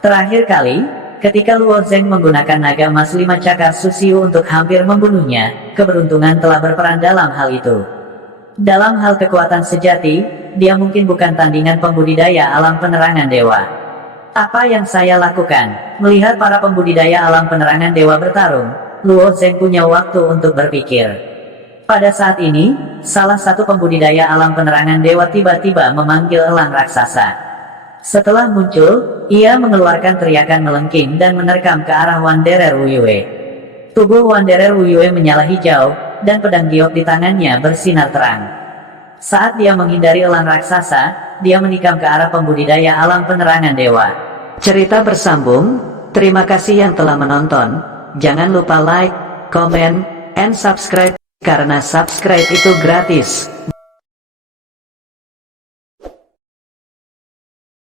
Terakhir kali, ketika Luo Zeng menggunakan naga emas 5 cakar Susiu untuk hampir membunuhnya, keberuntungan telah berperan dalam hal itu. Dalam hal kekuatan sejati, dia mungkin bukan tandingan pembudidaya alam penerangan dewa. Apa yang saya lakukan? Melihat para pembudidaya alam penerangan dewa bertarung, Luo Zeng punya waktu untuk berpikir. Pada saat ini, salah satu pembudidaya alam penerangan dewa tiba-tiba memanggil elang raksasa. Setelah muncul, ia mengeluarkan teriakan melengking dan menerkam ke arah Wanderer Wu Yue. Tubuh Wanderer Wu Yue menyala hijau, dan pedang giok di tangannya bersinar terang. Saat dia menghindari elang raksasa, dia menikam ke arah pembudidaya alam penerangan dewa. Cerita bersambung. Terima kasih yang telah menonton. Jangan lupa like, comment, and subscribe, karena subscribe itu gratis.